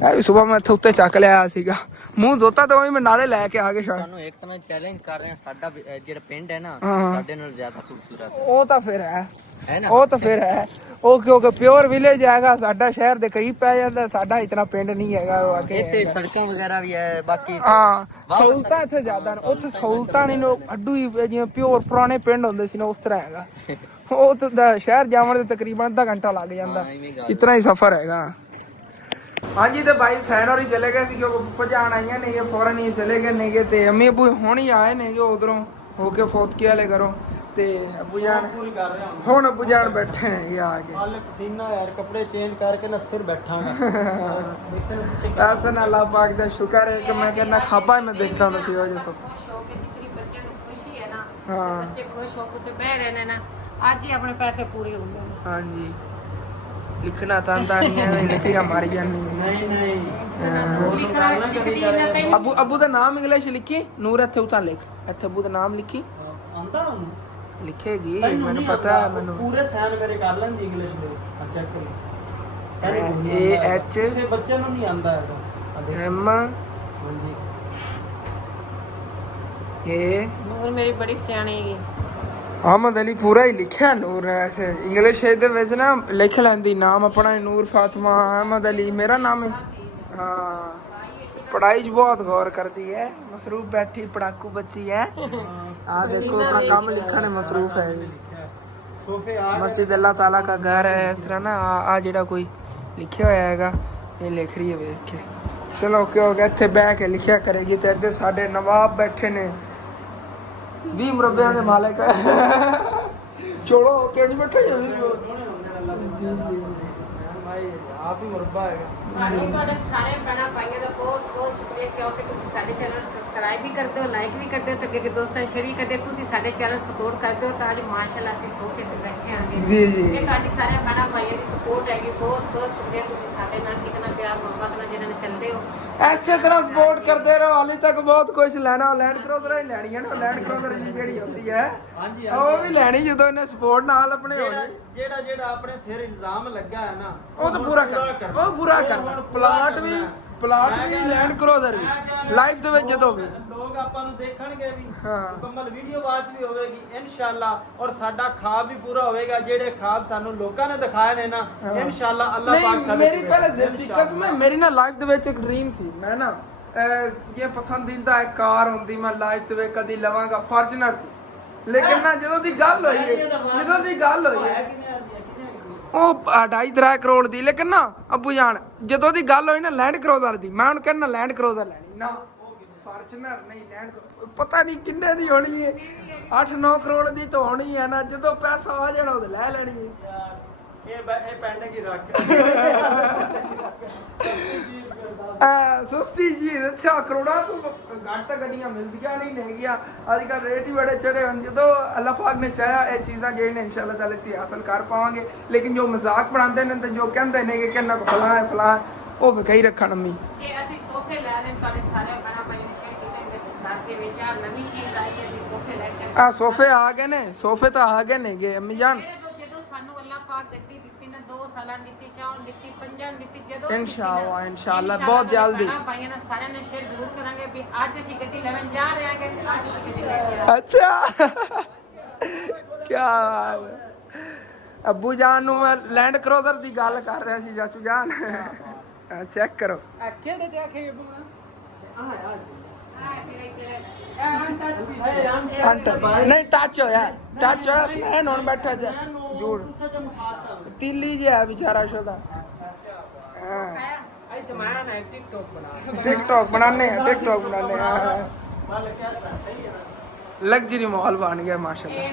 भी सुबह मैं इत्थे उत्ते चक लिया सीगा मुंह धोता तो मैं नाले लैके आ गए शायद एक तरह चैलेंज कर रहे हैं साडा जेड़ा पिंड है ना साडे नाल ज्यादा खूबसूरत ओ तो फिर है ना ओ तो फिर है ओ क्योंकि प्योर विलेज हैगा साडा शहर दे करीब पै जांदा साडा इतना पिंड नहीं हैगा इत्थे सड़कां वगैरह भी है बाकी हाँ सहूलतां इत्थे ज्यादा ने उत्थे सहूलतां नहीं लोग अड्डू ही जिवें प्योर पुराने पिंड हुंदे सी ना उस तरह हैगा ओ तो शहर जावन दे तकरीबन आधा घंटा लग जांदा इतना ही सफर हैगा हाँ जी तो भाई सैन और ही चले गए क्योंकि भजान आई नहीं फौरन ही चले गए नहीं ते अम्मी अबू हुण ही आए नहीं उधरों होके फौतकी वाले करो ते अबू जान हुण अबू जान बैठे ने आके पसीना यार कपड़े चेंज करके ना फिर बैठांगा ऐसा ना अल्लाह पाक दा शुक्र है कि मैं कहना खाबा ही मैं देखता हूं सी वजह से खुशी है ना हां बच्चे खुश होकर ते बह रहने ना आज ही अपने पैसे पूरे हो गए हां जी लिखना तांदा नहीं है लिखिया मारी जानी नहीं अबू अबू दा नाम इंग्लिश लिखी नूर इत्थे उतां लिख इत्थे अबू दा नाम लिखी आंदा लिखेगी मैंने पता है मैंने पूरे सैन मेरे कर लेंदी इंग्लिश में चेक कर ए एच से बच्चे नु नहीं आंदा है एम हां जी ए नूर मेरी बड़ी सियाणी है ਅਹਿਮਦ ਅਲੀ ਪੂਰਾ ਹੀ ਲਿਖਿਆ ਨੂਰ ਹੈ ਐਸੇ ਇੰਗਲਿਸ਼ ਦੇ ਵਿੱਚ ਨਾ ਲਿਖ ਲੈਂਦੀ ਨਾਮ ਆਪਣਾ ਨੂਰ ਫਾਤਿਮਾ ਅਹਿਮਦ ਅਲੀ ਮੇਰਾ ਨਾਮ ਹੈ ਹਾਂ ਪੜਾਈ 'ਚ ਬਹੁਤ ਗੌਰ ਕਰਦੀ ਹੈ ਮਸਰੂਫ ਬੈਠੀ ਪੜਾਕੂ ਬੱਚੀ ਹੈ ਆ ਦੇਖੋ ਆਪਣਾ ਕੰਮ ਲਿਖਣ में मसरूफ है सोफे आ मस्जिद अल्लाह ताला का घर है इस तरह ना आ ਜਿਹੜਾ ਕੋਈ ਲਿਖਿਆ ਹੋਇਆ ਹੈਗਾ ਇਹ ਲਿਖ ਰਹੀ ਹੈ ਵੇਖ ਕੇ ਚਲੋ ਕੀ ਹੋ ਗਿਆ ਇੱਥੇ ਬਹਿ ਕੇ ਲਿਖਿਆ ਕਰੇਗੀ ਤੇ ਅੱਗੇ ਸਾਡੇ ਨਵਾਬ ਬੈਠੇ ਨੇ 20 ਮੁਰੱਬਿਆਂ ਦੇ ਮਾਲਕ ਚੋੜੋ ਕੇ ਨਹੀਂ ਬੈਠੇ ਜੀ ਜੀ ਜੀ भाई आप ही मुरब्बा है ਤੁਹਾਡੇ ਸਾਰੇ ਭੈਣਾਂ ਭਾਈਆਂ ਦਾ ਬਹੁਤ ਬਹੁਤ ਸ਼ੁਕਰੀਆ ਕਿਉਂਕਿ ਤੁਸੀਂ ਸਾਡੇ ਚੈਨਲ ਨੂੰ ਸਬਸਕ੍ਰਾਈਬ ਵੀ ਕਰਦੇ ਹੋ ਲਾਈਕ ਵੀ ਕਰਦੇ ਹੋ ਤੇ ਅੱਗੇ ਦੋਸਤਾਂ ਨੂੰ ਸ਼ੇਅਰ ਵੀ ਕਰਦੇ ਹੋ ਤੁਸੀਂ ਸਾਡੇ ਚੈਨਲ ਸਪੋਰਟ ਕਰਦੇ ਹੋ ਤਾਂ ਅੱਜ ਮਾਸ਼ਾਅੱਲਾ ਅਸੀਂ ਸੋਕੇ ਤੇ ਬੈਠੇ ਆਂਗੇ ਜੀ ਜੀ ਇਹ ਤੁਹਾਡੀ ਸਾਰੇ ਭੈਣਾਂ ਭਾਈਆਂ ਦੀ ਸਪੋਰਟ ਹੈਗੀ ਬਹੁਤ ਬਹੁਤ ਸ਼ੁਕਰੀਆ ਤੁਸੀਂ ਸਾਡੇ ਨਾਲ ਕਿਤਨਾ ਪਿਆਰ ਮੁਹੱਬਤ ਨਾਲ ਜਿਹਨਾਂ ਨੇ ਚੱਲਦੇ ਹੋ ਐਸੇ ਤਰ੍ਹਾਂ ਸਪੋਰਟ ਕਰਦੇ ਰਹੋ ਹਾਲੇ ਤੱਕ ਬਹੁਤ ਕੁਝ ਲੈਣਾ ਲੈਂਡ ਕਰੋਜ਼ਰ ਹੀ ਲੈਣੀ ਹੈ ਨਾ ਲੈਂਡ ਕਰੋਜ਼ਰ ਜਿਹੜੀ ਹੁੰਦੀ ਹੈ ਹਾਂਜੀ ਉਹ ਵੀ ਲੈਣੀ ਜਦੋਂ ਇਹਨੇ ਸਪੋਰਟ ਨਾਲ ਆਪਣੇ ਹੋਣੀ ਜਿਹੜਾ ਆਪਣੇ ਸਿਰ ਇਲਜ਼ਾਮ ਲੱਗਾ ਹੈ ਨਾ ਉਹ ਤਾਂ ਪੂਰਾ ਕਰਨਾ ਉਹ ਪੂਰਾ ਕਰਨਾ ਪਲਾਟ ਵੀ ਲੈਂਡ ਕਰੋਜ਼ਰ ਵੀ ਲਾਈਫ ਦੇ ਵਿੱਚ ਜਦੋਂ ਵੀ ਲੋਕ ਆਪਾਂ ਨੂੰ ਦੇਖਣਗੇ ਵੀ ਹਾਂ ਮੁਕੰਮਲ ਵੀਡੀਓ ਬਾਅਦ ਵੀ ਹੋਵੇਗੀ ਇਨਸ਼ਾਅੱਲਾ ਔਰ ਸਾਡਾ ਖਾਬ ਵੀ ਪੂਰਾ ਹੋਵੇਗਾ ਜਿਹੜੇ ਖਾਬ ਸਾਨੂੰ ਲੋਕਾਂ ਨੇ ਦਿਖਾਏ ਨੇ ਨਾ ਇਨਸ਼ਾਅੱਲਾ ਅੱਲਾਹ ਪਾਕ ਨਹੀਂ ਸਾਡੇ ਮੇਰੀ ਪਹਿਲੇ ਦਿਲ ਸੀ ਕਸਮ ਹੈ ਮੇਰੀ ਨਾ ਲਾਈਫ ਦੇ ਵਿੱਚ ਇੱਕ ਡ੍ਰੀਮ ਸੀ ਮੈਂ ਨਾ ਇਹ ਪਸੰਦੀਦਾ ਇੱਕ ਕਾਰ ਹੁੰਦੀ ਮੈਂ ਲਾਈਫ ਦੇ ਵਿੱਚ ਕਦੀ ਲਵਾਂਗਾ ਫਾਰਚੂਨਰ ਸੀ ਲੇਕਿਨ ਨਾ ਜਦੋਂ ਦੀ ਗੱਲ ਹੋਈ ਹੈ ਉਹ 2.5-3 ਕਰੋੜ ਦੀ ਲੇਕਿਨ ਨਾ ਅੱਬੂ ਜਾਨ ਜਦੋਂ ਦੀ ਗੱਲ ਹੋਈ ਨਾ ਲੈਂਡ ਕਰੋਜ਼ਰ ਦੀ ਮੈਂ ਉਹਨੂੰ ਕਹਿੰਦਾ ਲੈਂਡ ਕਰੋਜ਼ਰ ਲੈਣੀ ਨਾ ਫਾਰਚੂਨਰ ਨਹੀਂ ਲੈਂਡ ਪਤਾ ਨਹੀਂ ਕਿੰਨੇ ਦੀ ਹੋਣੀ ਹੈ 8-9 ਕਰੋੜ ਦੀ ਤਾਂ ਹੋਣੀ ਹੈ ਨਾ ਜਦੋਂ ਪੈਸਾ ਆ ਜਾਣਾ ਉਹ ਲੈ ਲੈਣੀ ਹੈ ਇਹ ਪੈਂਡ ਕੀ ਰੱਖ ਸਸਤੀ ਚੀਜ਼ ਅੱਛਾ ਕਰੋੜਾਂ ਤੋਂ ਘੱਟ ਤਾਂ ਗੱਡੀਆਂ ਮਿਲਦੀਆਂ ਨਹੀਂ ਨੇਗੀਆਂ ਅੱਜ ਕੱਲ੍ਹ ਰੇਟ ਹੀ ਬੜੇ ਚੜੇ ਹਨ ਜਦੋਂ ਅੱਲਾਹ ਪਾਕ ਨੇ ਚਾਹਿਆ ਇਹ ਚੀਜ਼ਾਂ ਜਿਹੜੀਆਂ ਨੇ ਇਨਸ਼ਾਅੱਲਾ ਤਾਲਾ ਅਸੀਂ ਹਾਸਲ ਕਰ ਪਾਵਾਂਗੇ ਲੇਕਿਨ ਜੋ ਮਜ਼ਾਕ ਬਣਾਉਂਦੇ ਨੇ ਤੇ ਜੋ ਕਹਿੰਦੇ ਨੇ ਕਿ ਕਿੰਨਾ ਫਲਾਂ ਹੈ ਫਲਾਂ ਉਹ ਵੀ ਕਹੀ ਰੱਖਣ ਅੰਮੀ ਜੇ ਅਸੀਂ ਸੋਫੇ ਲੈ ਰਹੇ ਤੁਹਾਡੇ ਸਾਰੇ ਭੈਣਾਂ ਭਾਈਆਂ ਨੇ ਸ਼ੇਅਰ ਕੀਤੇ ਨੇ ਸਰਦਾਰ ਦੇ ਵਿੱਚ ਆ ਨਵੀਂ ਚੀਜ਼ ਆਈ ਹੈ ਅਸੀਂ ਸੋਫੇ ਲੈ ਕੇ ਆ ਸੋਫੇ ਆ ਗਏ ਨੇ ਸੋਫੇ ਤਾਂ ਆ ਗਏ ਨੇਗੇ ਅੰਮੀ ਜਾਨ ਜਦੋਂ ਸਾਨੂੰ ਅੱਲਾਹ ਪਾਕ ਗੱਡੀ ਦਿੱਤੀ ਨਾ 2 ਸਾਲਾਂ ਦਿੱਤੀ 4 ਦਿੱਤੀ 5 ਦਿੱਤੀ ਜਦੋਂ ਇਨਸ਼ਾਅੱਲਾ ਬਹੁਤ ਜਲਦੀ ਭਾਈਆਂ ਨਾਲ ਸਾਰਿਆਂ ਨੇ ਸ਼ੇਅਰ ਜ਼ਰੂਰ ਕਰਾਂਗੇ ਵੀ ਅੱਜ ਅਸੀਂ ਗੱਡੀ ਲੈਣ ਜਾ ਰਹੇ ਹਾਂ ਕਿ ਅੱਜ ਅਸੀਂ ਗੱਡੀ ਲੈ ਕੇ ਆਏ ਅੱਛਾ ਕੀ ਬਾਤ ਹੈ ਅੱਬੂ ਜਾਨ ਨੂੰ ਮੈਂ ਲੈਂਡ ਕਰੋਜ਼ਰ ਦੀ ਗੱਲ ਕਰ ਰਿਹਾ ਸੀ ਚਾਚੂ ਜਾਨ ਚੈੱਕ ਕਰੋ ਕਿਹੜੇ ਤੇ ਆਖੇ ਇਹ ਬੁਣਾ ਨਹੀਂ ਟੱਚ ਹੋਇਆ ਸਨੈਨ ਹੁਣ ਬੈਠਾ ਜਾ ਜੂੜ ਤਿੱਲੀ ਜਿਹਾ ਵਿਚਾਰਾ ਸ਼ੋਦਾ टिकटॉक बनाने लग्जरी माहौल बन गया माशाल्लाह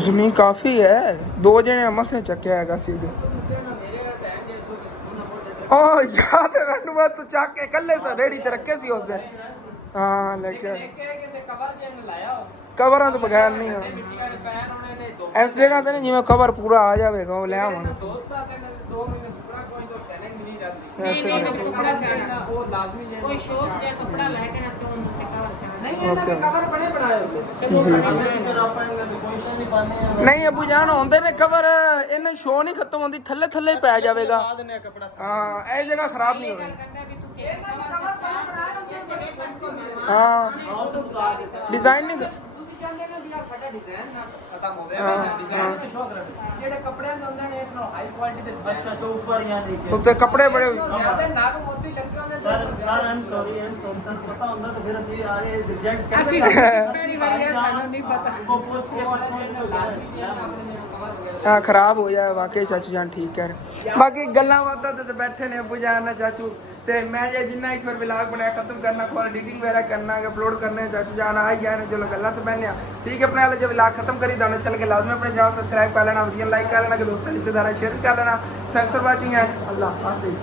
जमीन काफी है 2 जने मसे चक्या है सीधे ओ याद है मैनू मैं तू चक के कल्ले तो रेडी ते रखे सी उस दिन हां लेके कवरां तो बगैर नहीं है इस जगह ते नहीं जिवें कवर पूरा आ जाएगा वो ले आवांगे कोई शौक जे कपड़ा लेके ना तो उन पे कवर चढ़ा नहीं ਇਹਨਾਂ ਦੇ ਕਵਰ ਬਣੇ ਬਣਾਏ ਹੋਏ ਚਲੋ ਫਿਰ ਆਪਾਂ ਇਹਨਾਂ ਦੇ ਕੋਈ ਸ਼ੈ ਨਹੀਂ ਪਾਣੇ ਆ ਨਹੀਂ ਅੱਬੂ ਜਾਨ ਹੁੰਦੇ ਨੇ ਕਵਰ ਇਹਨਾਂ ਸ਼ੋ ਨਹੀਂ ਖਤਮ ਹੁੰਦੀ ਥੱਲੇ ਥੱਲੇ ਹੀ ਪੈ ਜਾਵੇਗਾ ਪਾ ਦਿੰਨੇ ਕਪੜਾ ਹਾਂ ਇਹ ਜਗ੍ਹਾ ਖਰਾਬ ਨਹੀਂ ਹੋਣੀ ਕਹਿੰਦਾ ਵੀ ਤੁਸੀਂ ਇਹਨਾਂ ਦੇ ਕਵਰ ਬਣੇ ਬਣਾਏ ਹੁੰਦੇ ਸੀ ਹਾਂ ਡਿਜ਼ਾਈਨ ਨਹੀਂ ਤੁਸੀਂ ਚਾਹੁੰਦੇ ਨਾ ਵੀ ਆ ਸਾਡਾ ਡਿਜ਼ਾਈਨ ਨਾ ਖਤਮ ਹੋਵੇ ਡਿਜ਼ਾਈਨ ਤੇ ਸ਼ੌਕ ਰੱਖਦੇ ਜਿਹੜੇ ਕੱਪੜਿਆਂ ਦੇ ਹੁੰਦੇ ਨੇ ਇਸ ਨਾਲ ਹਾਈ ਕੁਆਲਿਟੀ ਦੇ ਅੱਛਾ ਅੱਛਾ ਉੱਪਰ ਜਾਂ ਦੇਖੇ ਉੱਤੇ ਕੱਪੜੇ ਬੜੇ ਜ਼ਿਆਦਾ ਨਾਗ ਮੋਤੀ ਲੱਗੇ ਹੁੰਦੇ ਸਰ ਆਮ ਸੌਰੀ ਸਰ ਪਤਾ ਹੁੰਦਾ ਤਾਂ ਫਿਰ ਅਸੀਂ ਆਏ ਰਿਜੈਕਟ ਕਰ ਅਸੀਂ ਮੇਰੀ ਵਾਰੀ ਹੈ ਸਾਨੂੰ ਨਹੀਂ ਪਤਾ ਉਹ ਪੁੱਛ ਕੇ ਪਰਸੋਂ ਲਾਜ਼ਮੀ ਹਾਂ ਖਰਾਬ ਹੋ ਜਾਏ ਵਾਕਈ ਚਾਚੂ ਜਾਨ ਠੀਕ ਹੈ ਬਾਕੀ ਗੱਲਾਂ ਬਾਤਾਂ ਤੇ ਬੈਠੇ ਨੇ ਅੱਬੂ ਜਾਨ ਨਾਲ ਚਾਚੂ ਤੇ ਮੈਂ ਜੇ ਜਿੰਨਾ ਇੱਕ ਵਾਰ ਵਲੌਗ ਬਣਾਇਆ ਖਤਮ ਕਰਨਾ ਕੋਲ ਐਡੀਟਿੰਗ ਵਗੈरह करना है अपलोड करने चाचू जान आ गया ने जो गल्ला तो मैंने ठीक है अपने वाले जो वलॉग खत्म करी दाने चल के लाजमी अपने चैनल सब्सक्राइब कर लेना वीडियो लाइक कर लेना कि दोस्तों रिश्तेदार शेयर कर लेना थैंक्स फॉर वाचिंग एंड अल्लाह हाफिज़।